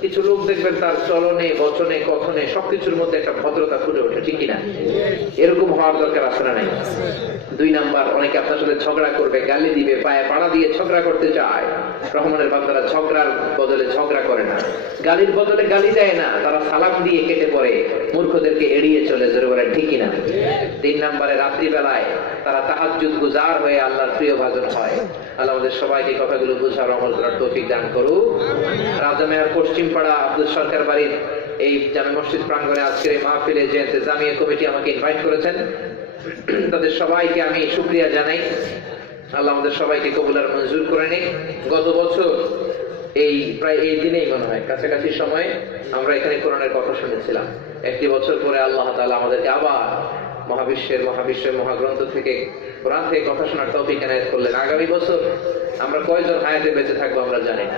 কিছু লোক দেখবেন তার চলনে, বচনে, কথনে সবকিছুর মধ্যে একটা ভদ্রতা ফুটে ওঠে, ঠিক কিনা? এরকম হওয়ার দরকার আছে না নাই? 2 নাম্বার, অনেকে আপনার সাথে ঝগড়া করবে, গালি দিবে, পায়ে পাড়া দিয়ে ঝগড়া করতে চায়। রহমানের বান্দারা ঝগড়ার বদলে ঝগড়া করে না, গালির বদলে গালি দেয় না, তারা সালাম দিয়ে কেটে পড়ে, মূর্খদেরকে এড়িয়ে চলে, জোরে বলে ঠিক কিনা? 3 নাম্বারে, রাত্রি বেলায় তারা তাহাজ্জুদ গুজার হয়ে আল্লাহর প্রিয় ভাজন হয়। আল্লাহ আমাদের সবাইকে কথাগুলো বুঝার আমল করার তৌফিক দান করুক। রাজামেয়ার পশ্চিম পাড়া আব্দুল সরকার বাড়ির এই জামে মসজিদ প্রাঙ্গণে আজকের এই মাহফিলে যে ইন্তেজামিয়া কমিটি আমাকে ইনভাইট করেছেন, তাদের সবাইকে আমি শুকরিয়া জানাই। আল্লাহ আমাদের সবাইকে কবুল আর মঞ্জুর করে নিক। গত বছর এই প্রায় এই দিনেই মনে হয় কাছাকাছি সময়ে আমরা এখানে কোরআনের কথা শুনেছিলাম। 1 বছর পরে আল্লাহ তাআলা আমাদেরকে আবার মহাবিশ্বের মহাগ্রন্থ থেকে, কোরআন থেকে কথা শোনার তৌফিক এনায়েত করলেন। আগামী বছর আমরা কয়জন হায়াতে বেঁচে থাকবো আমরা জানি না।